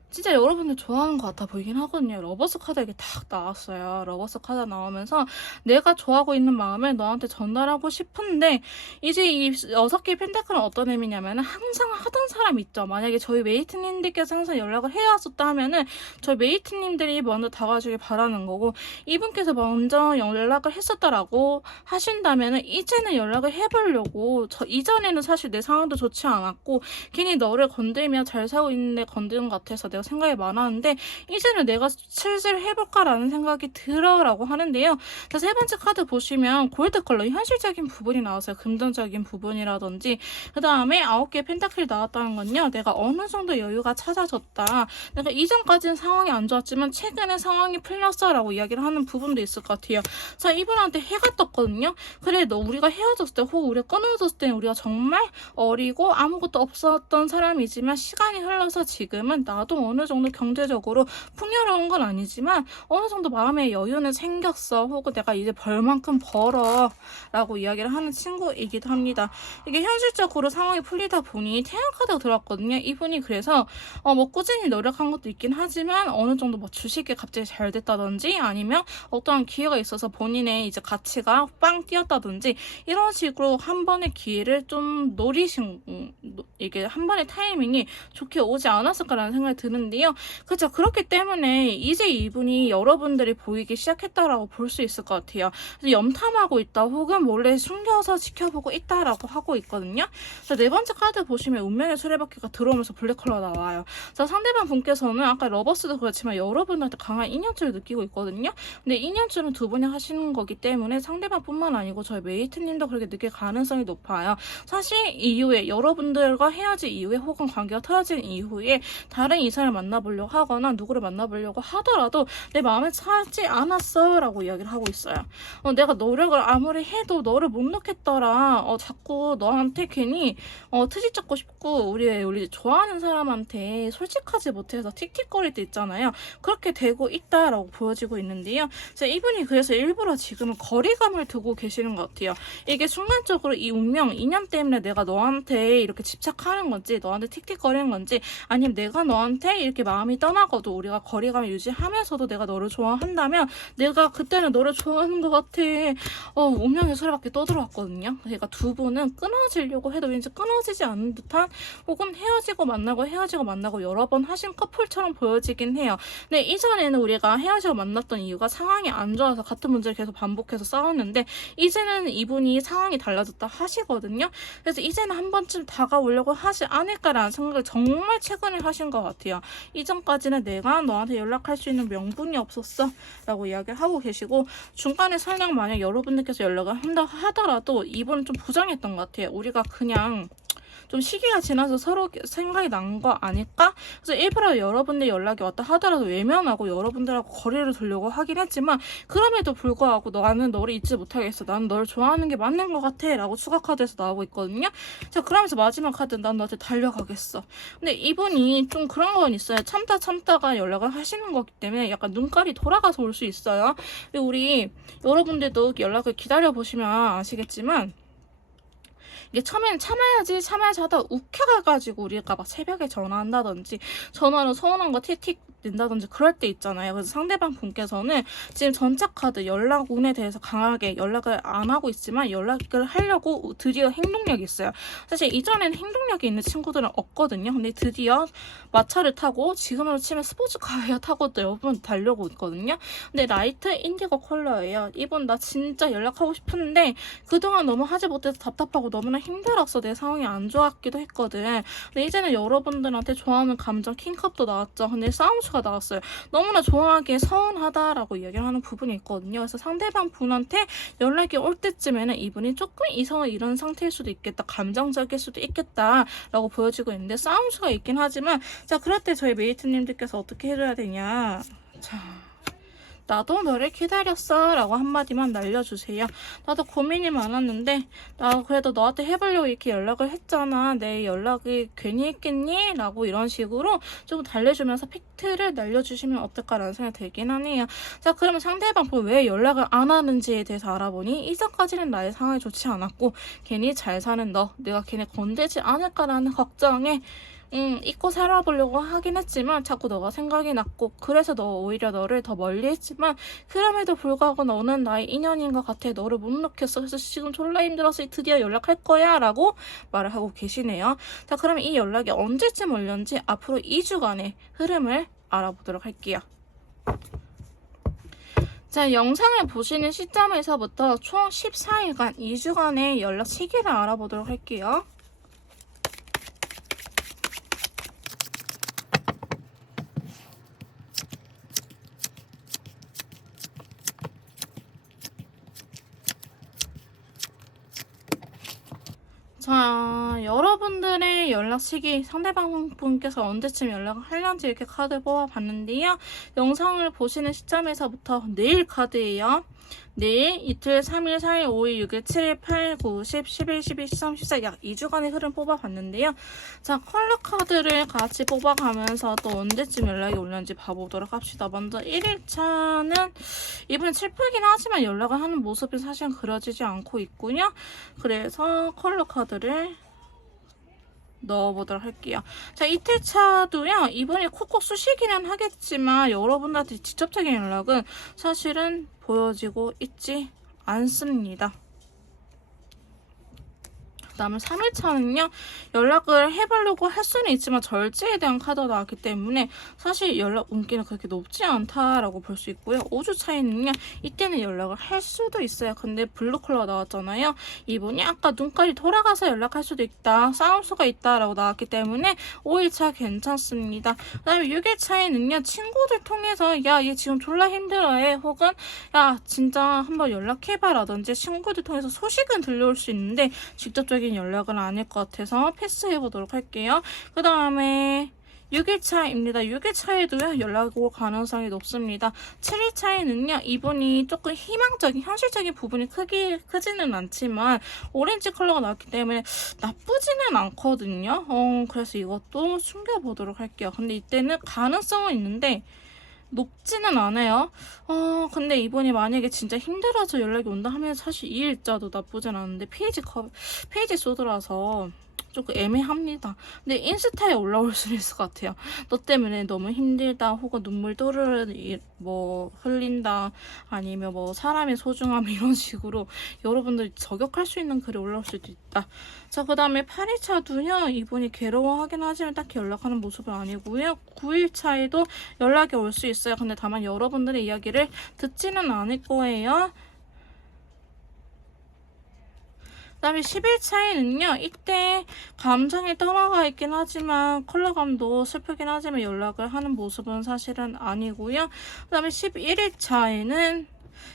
진짜 여러분들 좋아하는 것 같아 보이긴 하거든요. 러버스 카드 이렇게 딱 나왔어요. 러버스 카드 나오면서 내가 좋아하고 있는 마음을 너한테 전달하고 싶은데 이제 이 6개의 펜타클은 어떤 의미냐면 항상 하던 사람 있죠. 만약에 저희 메이트님들께서 항상 연락을 해왔었다 하면은 저희 메이트님들이 먼저 다가와주길 바라는 거고 이분께서 먼저 연락을 했었다라고 하신다면은 이제는 연락을 해보려고 이전에는 사실 내 상황도 좋지 않았고 괜히 너를 건들며 잘 살고 있는데 건드는 것 같아서 내가 생각이 많았는데 이제는 내가 슬슬 해볼까라는 생각이 들어라고 하는데요. 자, 세 번째 카드 보시면 골드 컬러 현실적인 부분이 나왔어요. 금전적인 부분이라든지 그 다음에 9개의 펜타클이 나왔다는 건요. 내가 어느 정도 여유가 찾아졌다. 내가 이전까지는 상황이 안 좋았지만 최근에 상황이 풀렸어 라고 이야기를 하는 부분도 있을 것 같아요. 자, 이분한테 해가 떴거든요. 그래 너 우리가 헤어졌을 때 혹은 우리가 끊어졌을 때는 우리가 정말 어리고 아무것도 없었던 사람이지만 시간이 흘러서 지금은 나도 어느 정도 경제적으로 풍요로운 건 아니지만 어느 정도 마음의 여유는 생겼어. 혹은 내가 이제 벌만큼 벌어 라고 이야기를 하는 친구이기도 합니다. 이게 현실적으로 상황이 풀리다 보니 태양카드가 들어왔거든요. 이분이 그래서 뭐 꾸준히 노력한 것도 있긴 하지만 어느 정도 뭐 주식이 갑자기 잘 됐다든지 아니면 어떠한 기회가 있어서 본인의 이제 가치가 빵 뛰었다든지 이런 식으로 한 번의 기회를 좀 노리신 이게 한 번의 타이밍이 좋게 오지 않았을까라는 생각이 드는데요. 그렇죠. 그렇기 때문에 이제 이분이 여러분들이 보이기 시작했다라고 볼 수 있을 것 같아요. 그래서 염탐하고 있다 혹은 몰래 숨겨서 지켜보고 있다라고 하고 있거든요. 자, 네 번째 카드 보시면 운명의 수레바퀴가 들어오면서 블랙 컬러 나와요. 자, 상대방 분께서는 아까 러버스도 그렇지만 여러분한테 강한 인연줄을 느끼고 있거든요. 근데 인연줄은 두 분이 하시는 거기 때문에 상대방뿐만 아니고 저희 메이트님도 그렇게 느낄 가능성이 높아요. 사실 이후에 여러분들과 헤어진 이후에 혹은 관계가 틀어진 이후에 다른 이성을 만나보려고 하거나 누구를 만나보려고 하더라도 내 마음에 차지 않았어 라고 이야기를 하고 있어요. 내가 노력을 아무리 해도 너를 못 놓겠더라. 자꾸 너한테 괜히 트집 잡고 싶고 우리 좋아하는 사람한테 솔직하지 못해서 틱틱거릴 때 있잖아요. 그렇게 되고 있다라고 보여지고 있는데요. 이분이 그래서 일부러 지금은 거리감을 두고 계시는 것 같아요. 이게 순간적으로 이 운명, 인연 때문에 내가 너한테 이렇게 집착하는 건지 너한테 틱틱거리는 건지 아니면 내가 너한테 이렇게 마음이 떠나고도 우리가 거리감을 유지하면서도 내가 너를 좋아한다면 내가 그때는 너를 좋아하는 것 같아. 운명의 소리밖에 떠들어왔거든요. 그러니까 두 분은 끊어지려고 해도 왠지 끊어지지 않는 듯한 혹은 헤어지고 만나고 여러 번 하신 커플처럼 보여지긴 해요. 근데 이전에는 우리가 헤어지고 만났던 이유가 상황이 안 좋아서 같은 문제를 계속 반복해서 싸웠는데 이제는 이분이 상황이 달라졌다 하시거든요. 그래서 이제는 한 번쯤 다가오려고 하지 않을까라는 생각을 정말 최근에 하신 것 같아요. 이전까지는 내가 너한테 연락할 수 있는 명분이 없었어 라고 이야기를 하고 계시고 중간에 설령 만약 여러분들께서 연락을 한다 하더라도 이분은 좀 부정했던 것 같아요. 우리가 그냥 좀 시기가 지나서 서로 생각이 난 거 아닐까? 그래서 일부러 여러분들 연락이 왔다 하더라도 외면하고 여러분들하고 거리를 두려고 하긴 했지만 그럼에도 불구하고 나는 너를 잊지 못하겠어. 나는 너를 좋아하는 게 맞는 것 같아 라고 추가 카드에서 나오고 있거든요. 자, 그러면서 마지막 카드 난 너한테 달려가겠어. 근데 이분이 좀 그런 건 있어요. 참다가 연락을 하시는 거기 때문에 약간 눈깔이 돌아가서 올 수 있어요. 우리 여러분들도 연락을 기다려보시면 아시겠지만 이게 처음에는 참아야지 하다 욱해가가지고 우리가 막 새벽에 전화한다든지 전화로 서운한 거 틱틱 낸다든지 그럴 때 있잖아요. 그래서 상대방 분께서는 지금 전차카드 연락운에 대해서 강하게 연락을 안 하고 있지만 연락을 하려고 드디어 행동력이 있어요. 사실 이전에는 행동력이 있는 친구들은 없거든요. 근데 드디어 마차를 타고 지금으로 치면 스포츠카에 타고 또 여러분 달려고 있거든요. 근데 라이트 인디고 컬러예요. 이분 나 진짜 연락하고 싶은데 그동안 너무 하지 못해서 답답하고 너무나 힘들었어. 내 상황이 안 좋았기도 했거든. 근데 이제는 여러분들한테 좋아하는 감정 킹컵도 나왔죠. 근데 싸움수가 나왔어요. 너무나 좋아하기에 서운하다라고 이야기를 하는 부분이 있거든요. 그래서 상대방 분한테 연락이 올 때쯤에는 이분이 조금 이성을 잃은 상태일 수도 있겠다. 감정적일 수도 있겠다라고 보여지고 있는데 싸움수가 있긴 하지만 자, 그럴 때 저희 메이트님들께서 어떻게 해줘야 되냐. 자, 나도 너를 기다렸어 라고 한마디만 날려주세요. 나도 고민이 많았는데 나 그래도 너한테 해보려고 이렇게 연락을 했잖아. 내 연락이 괜히 했겠니? 라고 이런 식으로 좀 달래주면서 팩트를 날려주시면 어떨까라는 생각이 들긴 하네요. 자, 그러면 상대방 왜 연락을 안 하는지에 대해서 알아보니 이전까지는 나의 상황이 좋지 않았고 괜히 잘 사는 너, 내가 걔네 건들지 않을까라는 걱정에 잊고 살아보려고 하긴 했지만 자꾸 너가 생각이 났고 그래서 오히려 너를 더 멀리 했지만 그럼에도 불구하고 너는 나의 인연인 것 같아. 너를 못 놓겠어. 그래서 지금 졸라 힘들어서 드디어 연락할 거야 라고 말을 하고 계시네요. 자, 그러면 이 연락이 언제쯤 올렸는지 앞으로 2주간의 흐름을 알아보도록 할게요. 자, 영상을 보시는 시점에서부터 총 14일간 2주간의 연락 시기를 알아보도록 할게요. 자, 여러분들의 연락 시기, 상대방 분께서 언제쯤 연락을 하려는지 이렇게 카드 뽑아봤는데요. 영상을 보시는 시점에서부터 내일 카드예요. 내일, 이틀, 3일, 4일, 5일, 6일, 7일, 8일, 9, 10, 11, 12, 13, 14, 약 2주간의 흐름 뽑아봤는데요. 자, 컬러 카드를 같이 뽑아가면서 또 언제쯤 연락이 올는지 봐보도록 합시다. 먼저 1일차는 이번엔 슬프긴 하지만 연락을 하는 모습이 사실 그려지지 않고 있고요. 그래서 컬러 카드를 넣어보도록 할게요. 자, 이틀차도요, 이번에 콕콕 쑤시기는 하겠지만 여러분들한테 직접적인 연락은 사실은 보여지고 있지 않습니다. 그 다음에 3일차는요, 연락을 해보려고 할 수는 있지만 절제에 대한 카드가 나왔기 때문에 사실 연락 운기는 그렇게 높지 않다라고 볼 수 있고요. 5주차에는요, 이때는 연락을 할 수도 있어요. 근데 블루 컬러가 나왔잖아요. 이분이 아까 눈깔이 돌아가서 연락할 수도 있다, 싸울 수가 있다라고 나왔기 때문에 5일차 괜찮습니다. 그 다음에 6일차에는요, 친구들 통해서 야, 얘 지금 졸라 힘들어해, 혹은 야, 진짜 한번 연락해봐라든지 친구들 통해서 소식은 들려올 수 있는데 직접적인 연락은 아닐 것 같아서 패스해보도록 할게요. 그 다음에 6일차입니다. 6일차에도요, 연락 올 가능성이 높습니다. 7일차에는요, 이분이 조금 희망적인, 현실적인 부분이 크지는 않지만, 오렌지 컬러가 나왔기 때문에 나쁘지는 않거든요. 그래서 이것도 숨겨보도록 할게요. 근데 이때는 가능성은 있는데, 높지는 않아요. 근데 이분이 만약에 진짜 힘들어서 연락이 온다 하면 사실 이 일자도 나쁘진 않은데 페이지 쏘더라서 조금 애매합니다. 근데 인스타에 올라올 수 있을 것 같아요. 너 때문에 너무 힘들다, 혹은 눈물 또르르 뭐 흘린다, 아니면 뭐 사람의 소중함 이런 식으로 여러분들이 저격할 수 있는 글이 올라올 수도 있다. 자, 그 다음에 8일차도요, 이분이 괴로워하긴 하지만 딱히 연락하는 모습은 아니고요. 9일차에도 연락이 올 수 있어요. 근데 다만 여러분들의 이야기를 듣지는 않을 거예요. 그 다음에 10일차에는요, 이때 감정이 떠나가 있긴 하지만 컬러감도 슬프긴 하지만 연락을 하는 모습은 사실은 아니고요. 그 다음에 11일차에는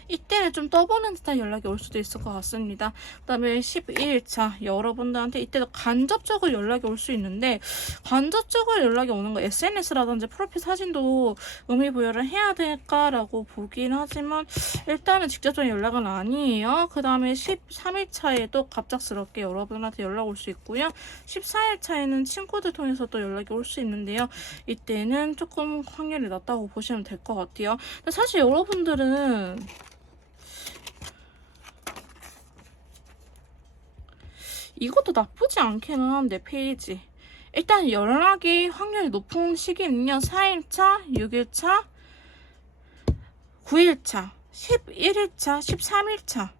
이때는 좀 떠보는 듯한 연락이 올 수도 있을 것 같습니다. 그 다음에 12일차 여러분들한테 이때도 간접적으로 연락이 올 수 있는데, 간접적으로 연락이 오는 거 SNS라든지 프로필 사진도 의미부여를 해야 될까라고 보긴 하지만 일단은 직접적인 연락은 아니에요. 그 다음에 13일차에도 갑작스럽게 여러분한테 연락 올 수 있고요. 14일차에는 친구들 통해서 또 연락이 올 수 있는데요. 이때는 조금 확률이 낮다고 보시면 될 것 같아요. 근데 사실 여러분들은 이것도 나쁘지 않기는 한데, 페이지. 일단 연락이 확률이 높은 시기는요, 4일차, 6일차, 9일차, 11일차, 13일차.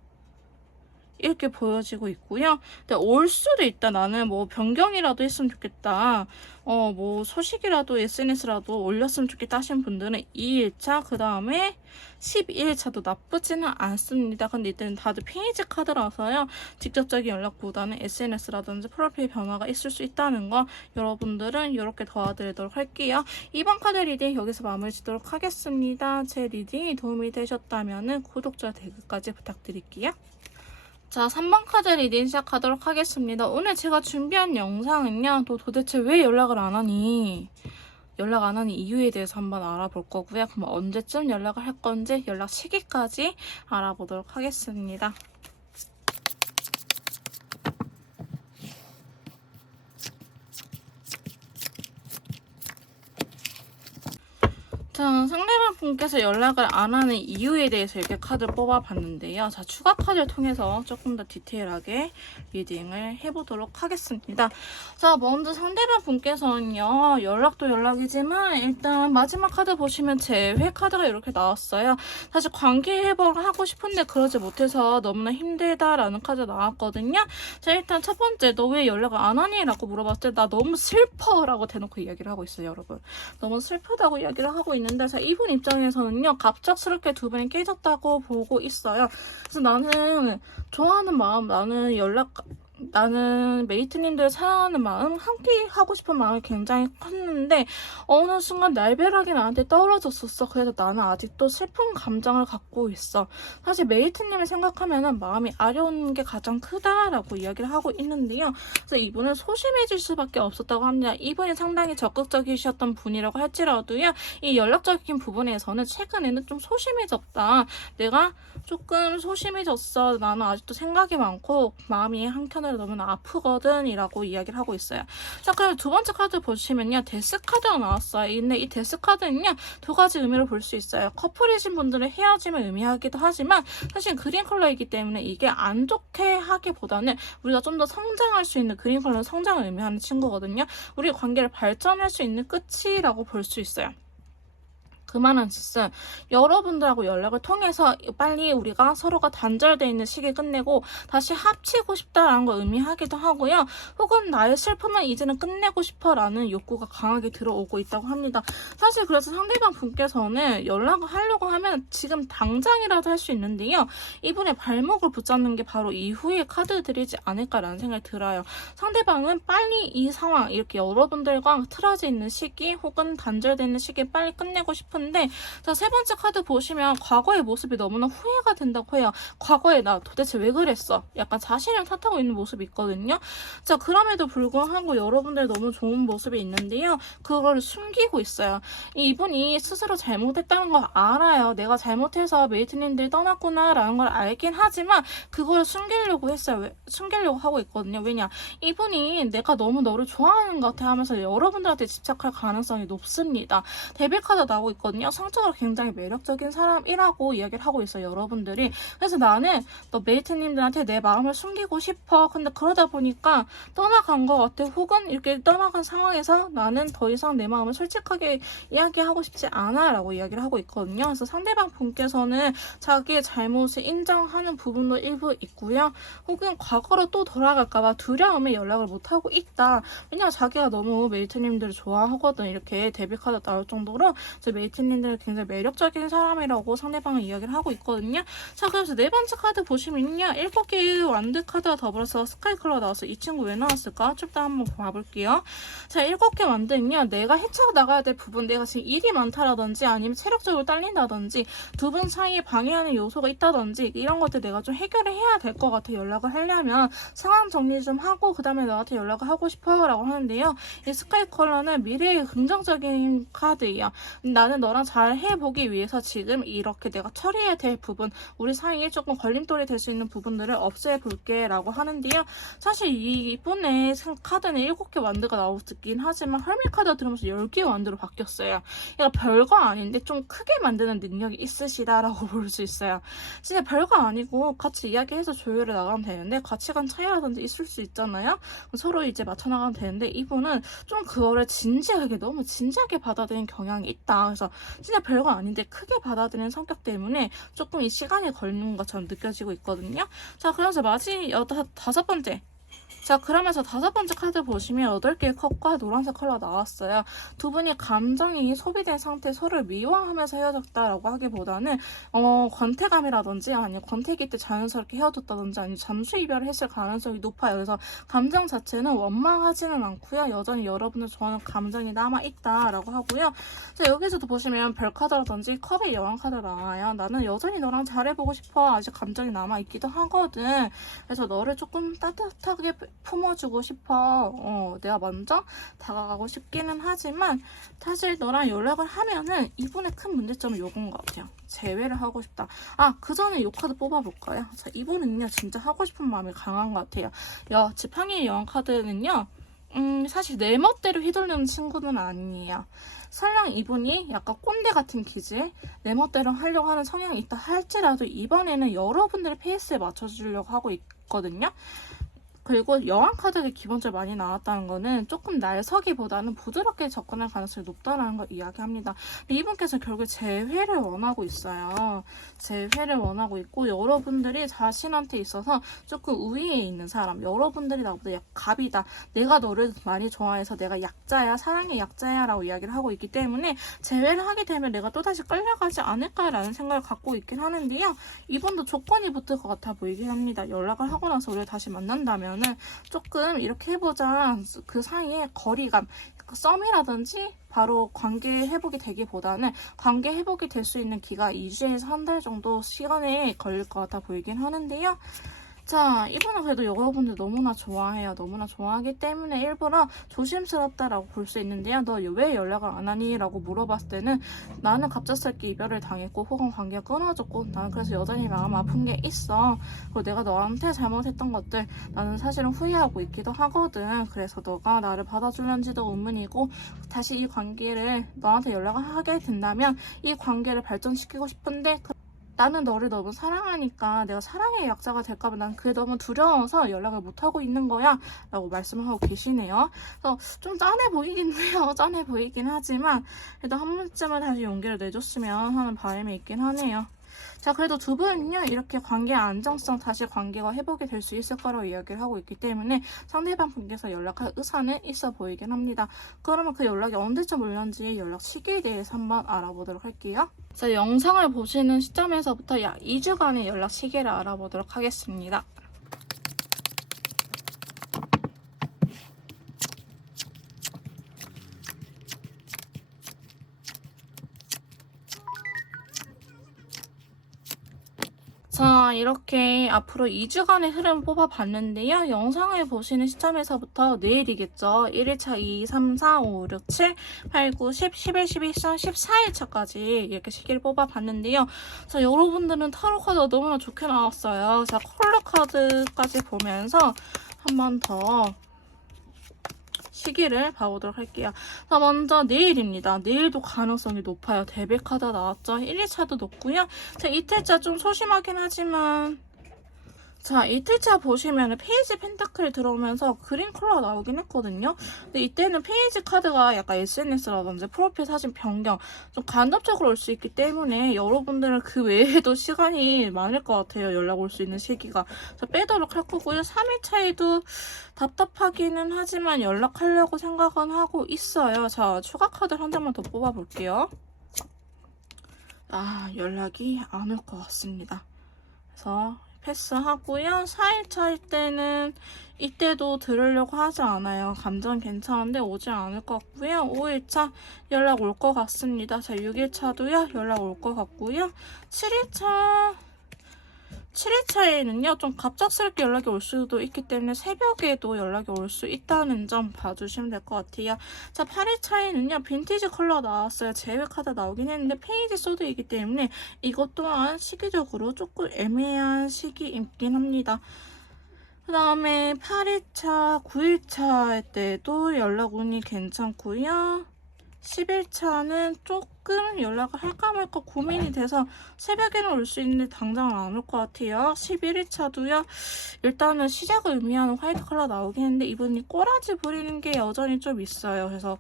이렇게 보여지고 있고요. 근데 올 수도 있다. 나는 뭐 변경이라도 했으면 좋겠다. 뭐 소식이라도 SNS라도 올렸으면 좋겠다 하시는 분들은 2일차, 그 다음에 12일차도 나쁘지는 않습니다. 근데 이때는 다들 페이지 카드라서요, 직접적인 연락보다는 SNS라든지 프로필 변화가 있을 수 있다는 거 여러분들은 이렇게 도와드리도록 할게요. 이번 카드 리딩 여기서 마무리 짓도록 하겠습니다. 제 리딩이 도움이 되셨다면 구독과 댓글까지 부탁드릴게요. 자, 3번 카드 리딩 시작하도록 하겠습니다. 오늘 제가 준비한 영상은요, 너 도대체 왜 연락을 안 하니? 연락 안 하는 이유에 대해서 한번 알아볼 거고요. 그럼 언제쯤 연락을 할 건지 연락 시기까지 알아보도록 하겠습니다. 자, 상대방 분께서 연락을 안 하는 이유에 대해서 이렇게 카드를 뽑아봤는데요. 자, 추가 카드를 통해서 조금 더 디테일하게 리딩을 해보도록 하겠습니다. 자, 먼저 상대방 분께서는요, 연락도 연락이지만 일단 마지막 카드 보시면 재회 카드가 이렇게 나왔어요. 사실 관계 회복을 하고 싶은데 그러지 못해서 너무나 힘들다라는 카드가 나왔거든요. 자, 일단 첫 번째, 너 왜 연락을 안 하니? 라고 물어봤을 때 나 너무 슬퍼 라고 대놓고 이야기를 하고 있어요, 여러분. 너무 슬프다고 이야기를 하고 있는데, 자, 이분 입장에서는요, 갑작스럽게 두 분이 깨졌다고 보고 있어요. 그래서 나는 좋아하는 마음, 나는 나는 메이트님들 사랑하는 마음, 함께 하고 싶은 마음이 굉장히 컸는데 어느 순간 날벼락이 나한테 떨어졌었어. 그래서 나는 아직도 슬픈 감정을 갖고 있어. 사실 메이트님을 생각하면 마음이 아려운 게 가장 크다라고 이야기를 하고 있는데요. 그래서 이분은 소심해질 수밖에 없었다고 합니다. 이분이 상당히 적극적이셨던 분이라고 할지라도요. 이 연락적인 부분에서는 최근에는 좀 소심해졌다. 내가 조금 소심해졌어. 나는 아직도 생각이 많고 마음이 한켠으로 너무나 아프거든 이라고 이야기를 하고 있어요. 자, 그럼 두 번째 카드 보시면요. 데스 카드가 나왔어요. 근데 이 데스 카드는요. 두 가지 의미로 볼 수 있어요. 커플이신 분들은 헤어짐을 의미하기도 하지만 사실 그린 컬러이기 때문에 이게 안 좋게 하기보다는 우리가 좀 더 성장할 수 있는 그린 컬러는 성장을 의미하는 친구거든요. 우리 관계를 발전할 수 있는 끝이라고 볼 수 있어요. 그 말은 즉슨 여러분들하고 연락을 통해서 빨리 우리가 서로가 단절되어 있는 시기 끝내고 다시 합치고 싶다라는 걸 의미하기도 하고요. 혹은 나의 슬픔은 이제는 끝내고 싶어라는 욕구가 강하게 들어오고 있다고 합니다. 사실 그래서 상대방 분께서는 연락을 하려고 하면 지금 당장이라도 할 수 있는데요. 이분의 발목을 붙잡는 게 바로 이후의 카드들이지 않을까라는 생각이 들어요. 상대방은 빨리 이 상황, 이렇게 여러분들과 틀어져 있는 시기 혹은 단절되어 있는 시기에 빨리 끝내고 싶은 자, 세 번째 카드 보시면 과거의 모습이 너무나 후회가 된다고 해요. 과거에 나 도대체 왜 그랬어? 약간 자신을 탓하고 있는 모습이 있거든요. 자, 그럼에도 불구하고 여러분들 너무 좋은 모습이 있는데요. 그걸 숨기고 있어요. 이분이 스스로 잘못했다는 걸 알아요. 내가 잘못해서 메이트님들이 떠났구나 라는 걸 알긴 하지만 그걸 숨기려고 했어요. 숨기려고 하고 있거든요. 왜냐? 이분이 내가 너무 너를 좋아하는 것 같아 하면서 여러분들한테 집착할 가능성이 높습니다. 데빌 카드 나오고 있거든요. 성적으로 굉장히 매력적인 사람이라고 이야기를 하고 있어요. 여러분들이. 그래서 나는 너 메이트님들한테 내 마음을 숨기고 싶어. 근데 그러다 보니까 떠나간 것 같아. 혹은 이렇게 떠나간 상황에서 나는 더 이상 내 마음을 솔직하게 이야기하고 싶지 않아 라고 이야기를 하고 있거든요. 그래서 상대방 분께서는 자기의 잘못을 인정하는 부분도 일부 있고요. 혹은 과거로 또 돌아갈까봐 두려움에 연락을 못하고 있다. 왜냐면 자기가 너무 메이트님들을 좋아하거든. 이렇게 데뷔카드 나올 정도로 메이트님들 굉장히 매력적인 사람이라고 상대방은 이야기를 하고 있거든요. 자, 그래서 네 번째 카드 보시면요. 7개의 완드 카드와 더불어서 스카이 컬러가 나와서 이 친구 왜 나왔을까? 좀 더 한번 봐볼게요. 자, 7개 완드는요. 내가 헤쳐나가야 될 부분, 내가 지금 일이 많다라든지 아니면 체력적으로 딸린다든지 두 분 사이에 방해하는 요소가 있다든지 이런 것들 내가 좀 해결을 해야 될 것 같아. 연락을 하려면 상황 정리 좀 하고 그 다음에 너한테 연락을 하고 싶어 라고 하는데요. 이 스카이 컬러는 미래의 긍정적인 카드예요. 나는 너랑 잘 해보기 위해서 지금 이렇게 내가 처리해야 될 부분, 우리 사이에 조금 걸림돌이 될 수 있는 부분들을 없애볼게 라고 하는데요. 사실 이번에 카드는 7개 완드가 나오긴 하지만 헐미 카드 들으면서 10개 완드로 바뀌었어요. 이거 별거 아닌데 좀 크게 만드는 능력이 있으시다라고 볼 수 있어요. 진짜 별거 아니고 같이 이야기해서 조율해 나가면 되는데 가치관 차이라든지 있을 수 있잖아요. 서로 이제 맞춰 나가면 되는데 이분은 좀 그거를 진지하게, 너무 진지하게 받아들이는 경향이 있다. 그래서 진짜 별거 아닌데 크게 받아들이는 성격 때문에 조금 이 시간이 걸리는 것처럼 느껴지고 있거든요. 자, 그래서 다섯 번째. 자, 그러면서 다섯 번째 카드 보시면 8개의 컵과 노란색 컬러 나왔어요. 두 분이 감정이 소비된 상태 서로를 미워하면서 헤어졌다라고 하기보다는 권태감이라든지 아니면 권태기 때 자연스럽게 헤어졌다든지 아니면 잠수 이별을 했을 가능성이 높아요. 그래서 감정 자체는 원망하지는 않고요. 여전히 여러분을 좋아하는 감정이 남아있다라고 하고요. 자, 여기서도 보시면 별 카드라든지 컵의 여왕 카드 나와요. 나는 여전히 너랑 잘해보고 싶어. 아직 감정이 남아있기도 하거든. 그래서 너를 조금 따뜻하게 품어주고 싶어. 내가 먼저 다가가고 싶기는 하지만 사실 너랑 연락을 하면은 이분의 큰 문제점은 요건 것 같아요. 재회를 하고 싶다. 아, 그 전에 요 카드 뽑아볼까요? 자, 이분은요 진짜 하고 싶은 마음이 강한 것 같아요. 지팡이의 여왕 카드는요 사실 내 멋대로 휘둘리는 친구는 아니에요. 설령 이분이 약간 꼰대 같은 기질, 내 멋대로 하려고 하는 성향이 있다 할지라도 이번에는 여러분들의 페이스에 맞춰주려고 하고 있거든요. 그리고 여왕 카드가 기본적으로 많이 나왔다는 거는 조금 날서기보다는 부드럽게 접근할 가능성이 높다는 걸 이야기합니다. 근데 이분께서 결국 재회를 원하고 있어요. 재회를 원하고 있고 여러분들이 자신한테 있어서 조금 우위에 있는 사람, 여러분들이 나보다 갑이다. 내가 너를 많이 좋아해서 내가 약자야, 사랑의 약자야 라고 이야기를 하고 있기 때문에 재회를 하게 되면 내가 또다시 끌려가지 않을까라는 생각을 갖고 있긴 하는데요. 이분도 조건이 붙을 것 같아 보이긴 합니다. 연락을 하고 나서 우리가 다시 만난다면 보면은 조금 이렇게 해보자 그 사이에 거리감, 썸이라든지 바로 관계 회복이 되기보다는 관계 회복이 될 수 있는 기간 2주에서 한 달 정도 시간이 걸릴 것 같아 보이긴 하는데요. 자, 이분은 그래도 여러분들 너무나 좋아해요. 너무나 좋아하기 때문에 일부러 조심스럽다라고 볼 수 있는데요. 너 왜 연락을 안 하니? 라고 물어봤을 때는 나는 갑작스럽게 이별을 당했고 혹은 관계가 끊어졌고 나는 그래서 여전히 마음 아픈 게 있어. 그리고 내가 너한테 잘못했던 것들 나는 사실은 후회하고 있기도 하거든. 그래서 너가 나를 받아줄는지도 의문이고 다시 이 관계를 너한테 연락을 하게 된다면 이 관계를 발전시키고 싶은데 나는 너를 너무 사랑하니까 내가 사랑의 약자가 될까봐 난 그게 너무 두려워서 연락을 못하고 있는 거야 라고 말씀을 하고 계시네요. 그래서 좀 짠해 보이긴 해요. 짠해 보이긴 하지만 그래도 한 번쯤은 다시 용기를 내줬으면 하는 바람이 있긴 하네요. 자, 그래도 두 분은요 이렇게 관계 안정성 다시 관계가 회복이 될 수 있을 거라고 이야기를 하고 있기 때문에 상대방 분께서 연락할 의사는 있어 보이긴 합니다. 그러면 그 연락이 언제쯤 올렸는지 연락 시기에 대해서 한번 알아보도록 할게요. 자, 영상을 보시는 시점에서부터 약 2주간의 연락 시기를 알아보도록 하겠습니다. 자, 이렇게 앞으로 2주간의 흐름 뽑아봤는데요. 영상을 보시는 시점에서부터 내일이겠죠. 1일차, 2, 3, 4, 5, 6, 7, 8, 9, 10, 11, 12, 13, 14일차까지 이렇게 시기를 뽑아봤는데요. 자, 여러분들은 타로 카드가 너무나 좋게 나왔어요. 자, 컬러 카드까지 보면서 한 번 더 시기를 봐보도록 할게요. 자, 먼저 내일입니다. 내일도 가능성이 높아요. 데빌카드 나왔죠. 1일차도 높고요. 자, 이틀차 좀 소심하긴 하지만 자, 이틀차 보시면 페이지 펜타클이 들어오면서 그린 컬러가 나오긴 했거든요. 근데 이때는 페이지 카드가 약간 SNS라든지 프로필 사진 변경 좀 간접적으로 올 수 있기 때문에 여러분들은 그 외에도 시간이 많을 것 같아요. 연락 올 수 있는 시기가. 자, 빼도록 할 거고요. 3일차에도 답답하기는 하지만 연락하려고 생각은 하고 있어요. 자, 추가 카드 한 장만 더 뽑아볼게요. 아, 연락이 안 올 것 같습니다. 그래서 패스하고요. 4일차일 때는 이때도 들으려고 하지 않아요. 감정 괜찮은데 오지 않을 것 같고요. 5일차 연락 올 것 같습니다. 자, 6일차도요. 연락 올 것 같고요. 7일차에는요. 좀 갑작스럽게 연락이 올 수도 있기 때문에 새벽에도 연락이 올 수 있다는 점 봐주시면 될 것 같아요. 자, 8일차에는요. 빈티지 컬러 나왔어요. 제외 카드 나오긴 했는데 페이지 소드이기 때문에 이것 또한 시기적으로 조금 애매한 시기이긴 합니다. 그 다음에 8일차, 9일차 때도 연락 운이 괜찮고요. 10일차는 조금 연락을 할까 말까 고민이 돼서 새벽에는 올 수 있는데 당장은 안 올 것 같아요. 11일차도요. 일단은 시작을 의미하는 화이트 컬러 나오긴 했는데 이분이 꼬라지 부리는 게 여전히 좀 있어요. 그래서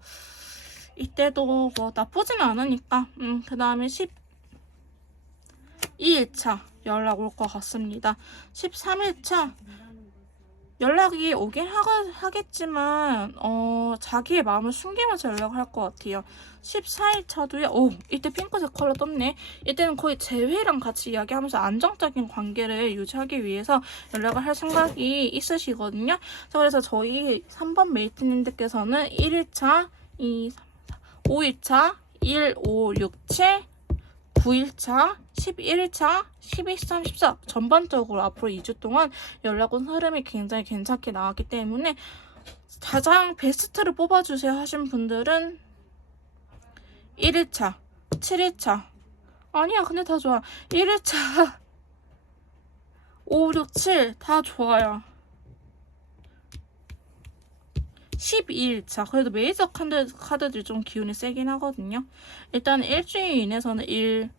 이때도 뭐 나쁘진 않으니까 그 다음에 12일차 연락 올 것 같습니다. 13일차 연락이 오긴 하겠지만 자기의 마음을 숨기면서 연락을 할 것 같아요. 14일차도요. 오, 이때 핑크색 컬러 떴네. 이때는 거의 재회랑 같이 이야기하면서 안정적인 관계를 유지하기 위해서 연락을 할 생각이 있으시거든요. 자, 그래서 저희 3번 메이트님들께서는 1일차, 2, 3, 4, 5일차, 1, 5, 6, 7, 9일차, 11일차, 12, 13, 14 전반적으로 앞으로 2주 동안 연락 온 흐름이 굉장히 괜찮게 나왔기 때문에 가장 베스트를 뽑아주세요 하신 분들은 1일차, 7일차 아니야 근데 다 좋아. 1일차 5, 6, 7 다 좋아요. 12일차 그래도 메이저 카드들이 좀 기운이 세긴 하거든요. 일단 일주일 이내에서는 1,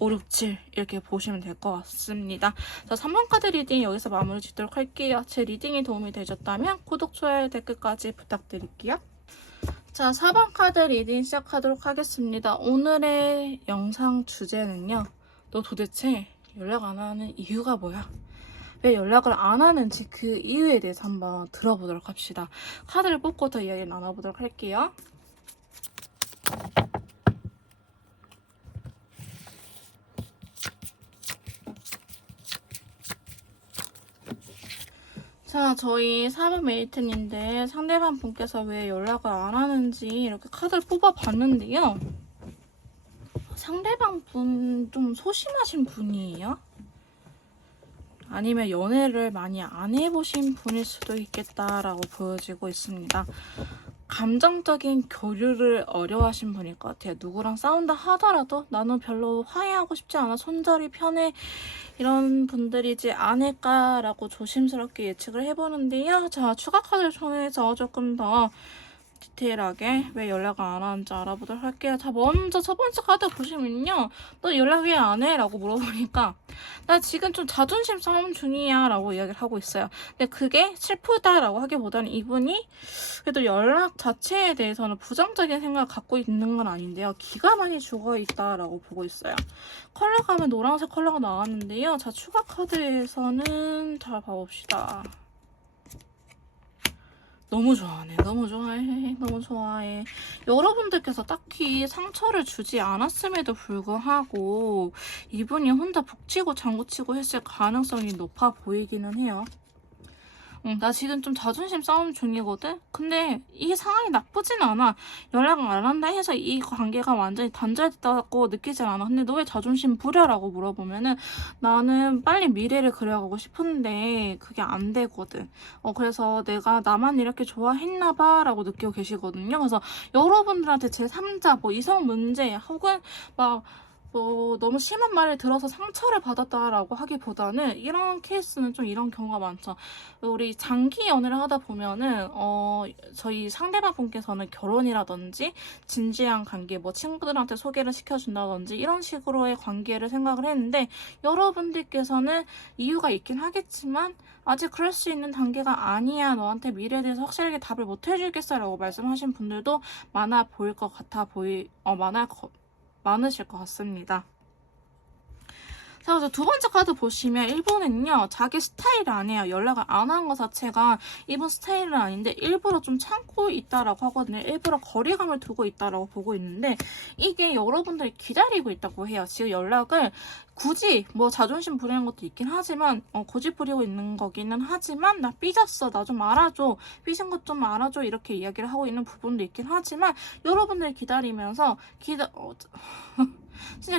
5, 6, 7 이렇게 보시면 될 것 같습니다. 자, 3번 카드 리딩 여기서 마무리 짓도록 할게요. 제 리딩이 도움이 되셨다면 구독, 좋아요, 댓글까지 부탁드릴게요. 자, 4번 카드 리딩 시작하도록 하겠습니다. 오늘의 영상 주제는요. 너 도대체 연락 안 하는 이유가 뭐야? 왜 연락을 안 하는지 그 이유에 대해서 한번 들어보도록 합시다. 카드를 뽑고 더 이야기 나눠보도록 할게요. 자, 저희 4번 메이트님들 상대방 분께서 왜 연락을 안 하는지 이렇게 카드를 뽑아봤는데요. 상대방 분 좀 소심하신 분이에요? 아니면 연애를 많이 안 해보신 분일 수도 있겠다라고 보여지고 있습니다. 감정적인 교류를 어려워하신 분일 것 같아요. 누구랑 싸운다 하더라도 나는 별로 화해하고 싶지 않아, 손절이 편해, 이런 분들이지 않을까라고 조심스럽게 예측을 해보는데요. 자, 추가 카드를 통해서 조금 더 디테일하게 왜 연락을 안 하는지 알아보도록 할게요. 자, 먼저 첫 번째 카드 보시면요. 너 연락 왜 안 해? 라고 물어보니까 나 지금 좀 자존심 싸움 중이야 라고 이야기를 하고 있어요. 근데 그게 슬프다라고 하기보다는 이분이 그래도 연락 자체에 대해서는 부정적인 생각을 갖고 있는 건 아닌데요. 기가 많이 죽어있다라고 보고 있어요. 컬러 가면 노란색 컬러가 나왔는데요. 자, 추가 카드에서는 잘 봐봅시다. 너무 좋아하네. 너무 좋아해. 너무 좋아해. 여러분들께서 딱히 상처를 주지 않았음에도 불구하고 이분이 혼자 북치고 장구치고 했을 가능성이 높아 보이기는 해요. 나 지금 좀 자존심 싸움 중이거든? 근데 이 상황이 나쁘진 않아. 연락을 안 한다 해서 이 관계가 완전히 단절됐다고 느끼진 않아. 근데 너 왜 자존심 부려라고 물어보면은 나는 빨리 미래를 그려가고 싶은데 그게 안 되거든. 그래서 내가 나만 이렇게 좋아했나 봐 라고 느끼고 계시거든요. 그래서 여러분들한테 제3자, 뭐 이성 문제 혹은 막 너무 심한 말을 들어서 상처를 받았다라고 하기보다는 이런 케이스는 좀 이런 경우가 많죠. 우리 장기 연애를 하다 보면은 저희 상대방 분께서는 결혼이라든지 진지한 관계, 뭐 친구들한테 소개를 시켜준다든지 이런 식으로의 관계를 생각을 했는데 여러분들께서는 이유가 있긴 하겠지만 아직 그럴 수 있는 단계가 아니야. 너한테 미래에 대해서 확실하게 답을 못 해주겠어 라고 말씀하신 분들도 많아 보일 것 같아 많으실 것 같습니다. 자, 그래서 두 번째 카드 보시면 일본은요, 자기 스타일을 아니에요. 연락을 안 한 것 자체가 이분 스타일은 아닌데 일부러 좀 참고 있다라고 하거든요. 일부러 거리감을 두고 있다라고 보고 있는데 이게 여러분들이 기다리고 있다고 해요. 지금 연락을 굳이 뭐 자존심 부리는 것도 있긴 하지만 고집 부리고 있는 거기는 하지만 나 삐졌어, 나 좀 알아줘, 삐진 것 좀 알아줘 이렇게 이야기를 하고 있는 부분도 있긴 하지만 여러분들이 기다리면서 진짜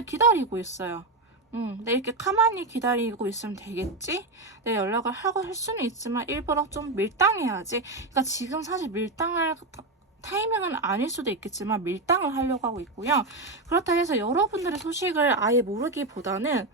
기다리고 있어요. 내 이렇게 가만히 기다리고 있으면 되겠지? 내 연락을 하고 할 수는 있지만 일부러 좀 밀당해야지. 그러니까 지금 사실 밀당할 타이밍은 아닐 수도 있겠지만 밀당을 하려고 하고 있고요. 그렇다 해서 여러분들의 소식을 아예 모르기보다는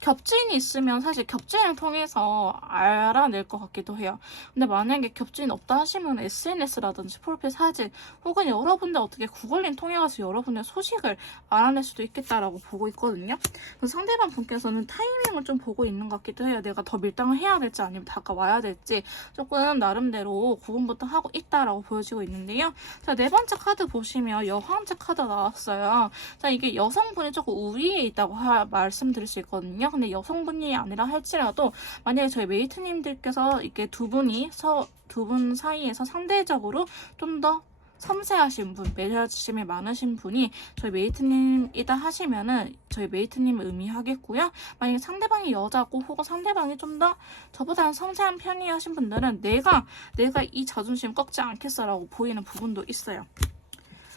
겹진이 있으면 사실 겹진을 통해서 알아낼 것 같기도 해요. 근데 만약에 겹진이 없다 하시면 SNS라든지 프로필 사진 혹은 여러분들 어떻게 구글링 통해 가서 여러분의 소식을 알아낼 수도 있겠다라고 보고 있거든요. 그래서 상대방 분께서는 타이밍을 좀 보고 있는 것 같기도 해요. 내가 더 밀당을 해야 될지 아니면 다가와야 될지 조금 나름대로 구분부터 하고 있다라고 보여지고 있는데요. 자, 네 번째 카드 보시면 여황제 카드 나왔어요. 자, 이게 여성분이 조금 우위에 있다고 말씀드릴 수 있거든요. 근데 여성분이 아니라 할지라도 만약에 저희 메이트님들께서 이렇게 두 분 사이에서 상대적으로 좀 더 섬세하신 분, 매력심이 많으신 분이 저희 메이트님이다 하시면은 저희 메이트님을 의미하겠고요. 만약에 상대방이 여자고 혹은 상대방이 좀 더 저보다는 섬세한 편이 하신 분들은 내가 이 자존심 꺾지 않겠어라고 보이는 부분도 있어요.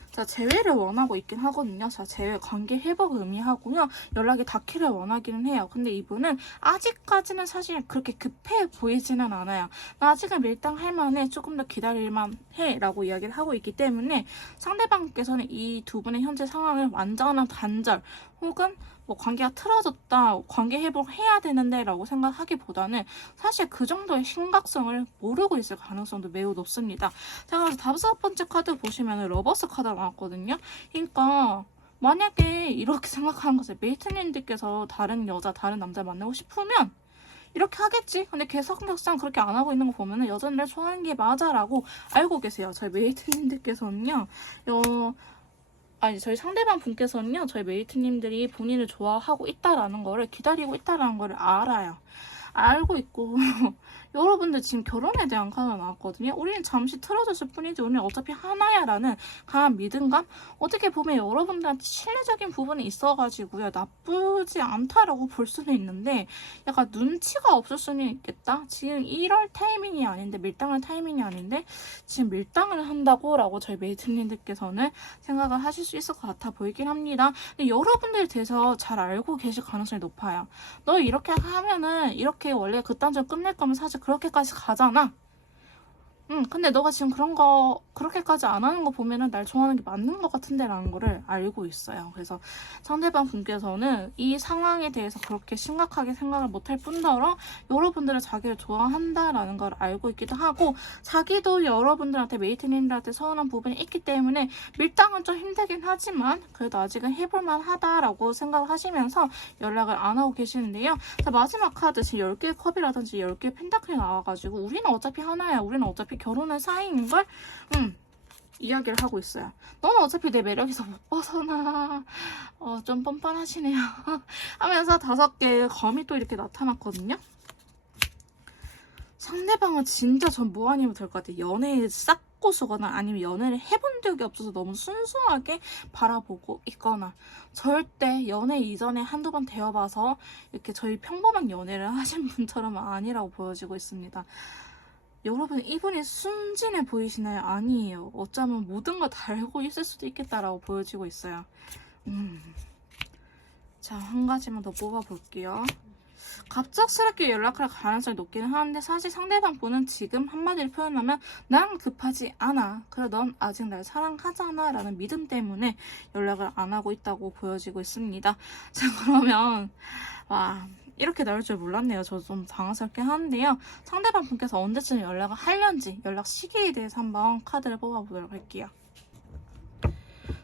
자, 재회를 원하고 있긴 하거든요. 자, 재회 관계 회복을 의미하고요. 연락이 닿기를 원하기는 해요. 근데 이분은 아직까지는 사실 그렇게 급해 보이지는 않아요. 아직은 밀당할 만해, 조금 더 기다릴만 해 라고 이야기를 하고 있기 때문에 상대방께서는 이 두 분의 현재 상황을 완전한 단절 혹은 뭐 관계가 틀어졌다, 관계 회복해야 되는데 라고 생각하기보다는 사실 그 정도의 심각성을 모르고 있을 가능성도 매우 높습니다. 자, 그래서 다섯 번째 카드 보시면 러버스 카드가 나왔거든요. 그러니까 만약에 이렇게 생각하는 것을 메이트님들께서 다른 여자, 다른 남자 만나고 싶으면 이렇게 하겠지. 근데 걔 성격상 그렇게 안 하고 있는 거 보면은 여자를 좋아하는 게 맞아라고 알고 계세요. 저희 메이트님들께서는요. 저희 상대방 분께서는요, 저희 메이트님들이 본인을 좋아하고 있다라는 거를 기다리고 있다라는 거를 알아요. 알고 있고 여러분들 지금 결혼에 대한 카드가 나왔거든요. 우리는 잠시 틀어졌을 뿐이지 우리는 어차피 하나야 라는 강한 믿음감? 어떻게 보면 여러분들한테 신뢰적인 부분이 있어가지고요. 나쁘지 않다라고 볼 수는 있는데 약간 눈치가 없을 수는 있겠다. 지금 이럴 타이밍이 아닌데 밀당할 타이밍이 아닌데 지금 밀당을 한다고 라고 저희 메이트님들께서는 생각을 하실 수 있을 것 같아 보이긴 합니다. 근데 여러분들에 대해서 잘 알고 계실 가능성이 높아요. 너 이렇게 하면은 이렇게 원래 그딴 점 끝낼 거면 사실 그렇게까지 가잖아. 근데 너가 지금 그런 거 그렇게까지 안 하는 거 보면은 날 좋아하는 게 맞는 것 같은데 라는 거를 알고 있어요. 그래서 상대방 분께서는 이 상황에 대해서 그렇게 심각하게 생각을 못할 뿐더러 여러분들은 자기를 좋아한다라는 걸 알고 있기도 하고 자기도 여러분들한테 메이트님들한테 서운한 부분이 있기 때문에 밀당은 좀 힘들긴 하지만 그래도 아직은 해볼만 하다라고 생각을 하시면서 연락을 안 하고 계시는데요. 자, 마지막 카드 지금 10개의 컵이라든지 10개의 펜타클이 나와가지고 우리는 어차피 하나야. 우리는 어차피 결혼할 사이인걸? 이야기를 하고 있어요. 너는 어차피 내 매력에서 못 벗어나. 좀 뻔뻔하시네요. 하면서 5개의 검이 또 이렇게 나타났거든요. 상대방은 진짜 전 뭐 아니면 될 것 같아요. 연애에 싹고수거나 아니면 연애를 해본 적이 없어서 너무 순수하게 바라보고 있거나 절대 연애 이전에 한두 번 되어봐서 이렇게 저희 평범한 연애를 하신 분처럼은 아니라고 보여지고 있습니다. 여러분 이분이 순진해 보이시나요? 아니에요. 어쩌면 모든 걸 다 알고 있을 수도 있겠다라고 보여지고 있어요. 자, 한 가지만 더 뽑아볼게요. 갑작스럽게 연락할 가능성이 높기는 하는데 사실 상대방 분은 지금 한마디로 표현하면 난 급하지 않아. 그래 넌 아직 날 사랑하잖아 라는 믿음 때문에 연락을 안 하고 있다고 보여지고 있습니다. 자, 그러면 이렇게 나올 줄 몰랐네요. 저 좀 당황스럽게 하는데요. 상대방 분께서 언제쯤 연락을 하려는지 연락 시기에 대해서 한번 카드를 뽑아보도록 할게요.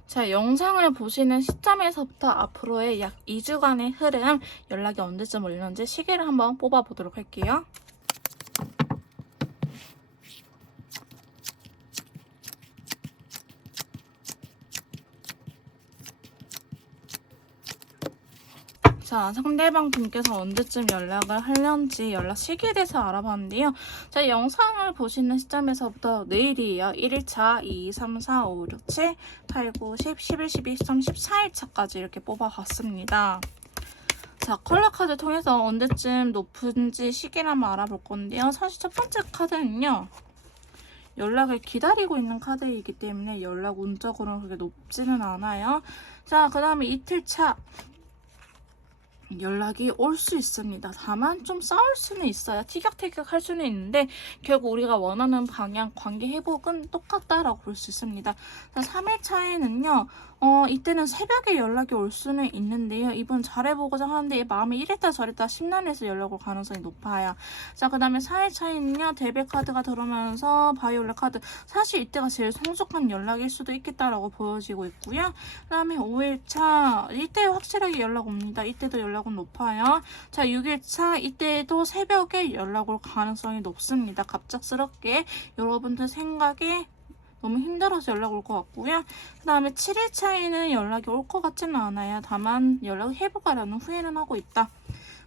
자, 영상을 보시는 시점에서부터 앞으로의 약 2주간의 흐름, 연락이 언제쯤 올려는지 시기를 한번 뽑아보도록 할게요. 자, 상대방 분께서 언제쯤 연락을 하려는지 연락 시기에 대해서 알아봤는데요. 자, 영상을 보시는 시점에서부터 내일이에요. 1일차, 2, 3, 4, 5, 6, 7, 8, 9, 10, 11, 12, 13, 14일차까지 이렇게 뽑아봤습니다. 자, 컬러 카드 통해서 언제쯤 높은지 시기를 한번 알아볼 건데요. 사실 첫 번째 카드는요. 연락을 기다리고 있는 카드이기 때문에 연락 운적으로는 그렇게 높지는 않아요. 자, 그 다음에 이틀차. 연락이 올 수 있습니다. 다만 좀 싸울 수는 있어요. 티격태격 할 수는 있는데 결국 우리가 원하는 방향, 관계 회복은 똑같다라고 볼 수 있습니다. 3일 차에는요. 이때는 새벽에 연락이 올 수는 있는데요. 이분 잘해보고자 하는데 마음이 이랬다 저랬다 심란해서 연락 올 가능성이 높아요. 자, 그 다음에 4일 차에는요. 데빌 카드가 들어오면서 바이올렛 카드. 사실 이때가 제일 성숙한 연락일 수도 있겠다라고 보여지고 있고요. 그 다음에 5일 차. 이때 확실하게 연락 옵니다. 이때도 연락은 높아요. 자, 6일 차. 이때도 새벽에 연락 올 가능성이 높습니다. 갑작스럽게 여러분들 생각에 너무 힘들어서 연락 올 것 같고요. 그 다음에 7일 차에는 연락이 올 것 같지는 않아요. 다만 연락을 해보가라는 후회는 하고 있다.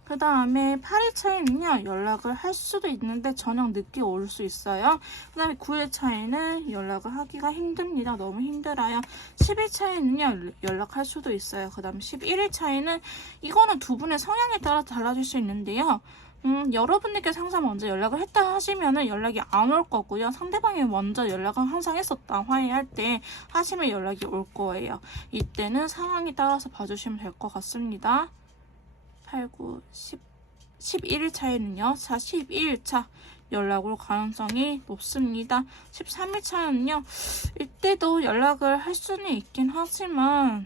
그 다음에 8일 차에는요. 연락을 할 수도 있는데 저녁 늦게 올 수 있어요. 그 다음에 9일 차에는 연락을 하기가 힘듭니다. 너무 힘들어요. 10일 차에는요. 연락할 수도 있어요. 그 다음에 11일 차에는 이거는 두 분의 성향에 따라 달라질 수 있는데요. 여러분들께서 항상 먼저 연락을 했다 하시면은 연락이 안 올 거고요. 상대방이 먼저 연락을 항상 했었다. 화해할 때 하시면 연락이 올 거예요. 이때는 상황에 따라서 봐주시면 될 것 같습니다. 8, 9, 10, 11일 차에는요. 자, 12일차 연락 올 가능성이 높습니다. 13일 차는요. 이때도 연락을 할 수는 있긴 하지만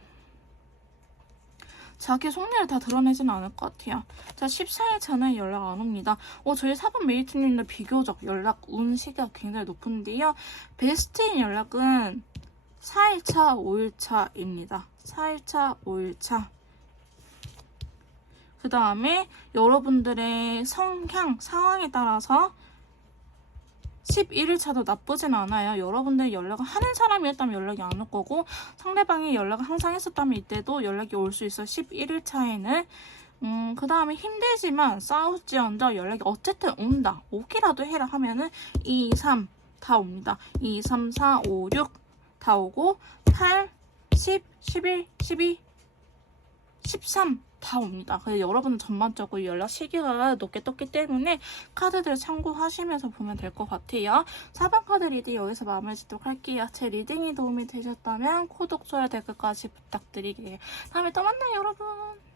자기 속내를 다 드러내지는 않을 것 같아요. 자, 14일 차는 연락 안 옵니다. 저희 4번 메이트님들 비교적 연락 운 시기가 굉장히 높은데요. 베스트인 연락은 4일차, 5일차입니다. 4일차, 5일차. 그 다음에 여러분들의 성향, 상황에 따라서 11일차도 나쁘진 않아요. 여러분들이 연락을 하는 사람이었다면 연락이 안 올 거고 상대방이 연락을 항상 했었다면 이때도 연락이 올 수 있어요. 11일차에는 그 다음에 힘들지만 싸울지언정 연락이 어쨌든 온다. 오기라도 해라 하면은 2, 3 다 옵니다. 2, 3, 4, 5, 6 다 오고 8, 10, 11, 12, 13 다 옵니다. 그래서 여러분은 전반적으로 연락 시기가 높게 떴기 때문에 카드들 참고하시면서 보면 될 것 같아요. 4번 카드 리딩 여기서 마무리 짓도록 할게요. 제 리딩이 도움이 되셨다면 구독, 좋아요, 댓글까지 부탁드릴게요. 다음에 또 만나요, 여러분.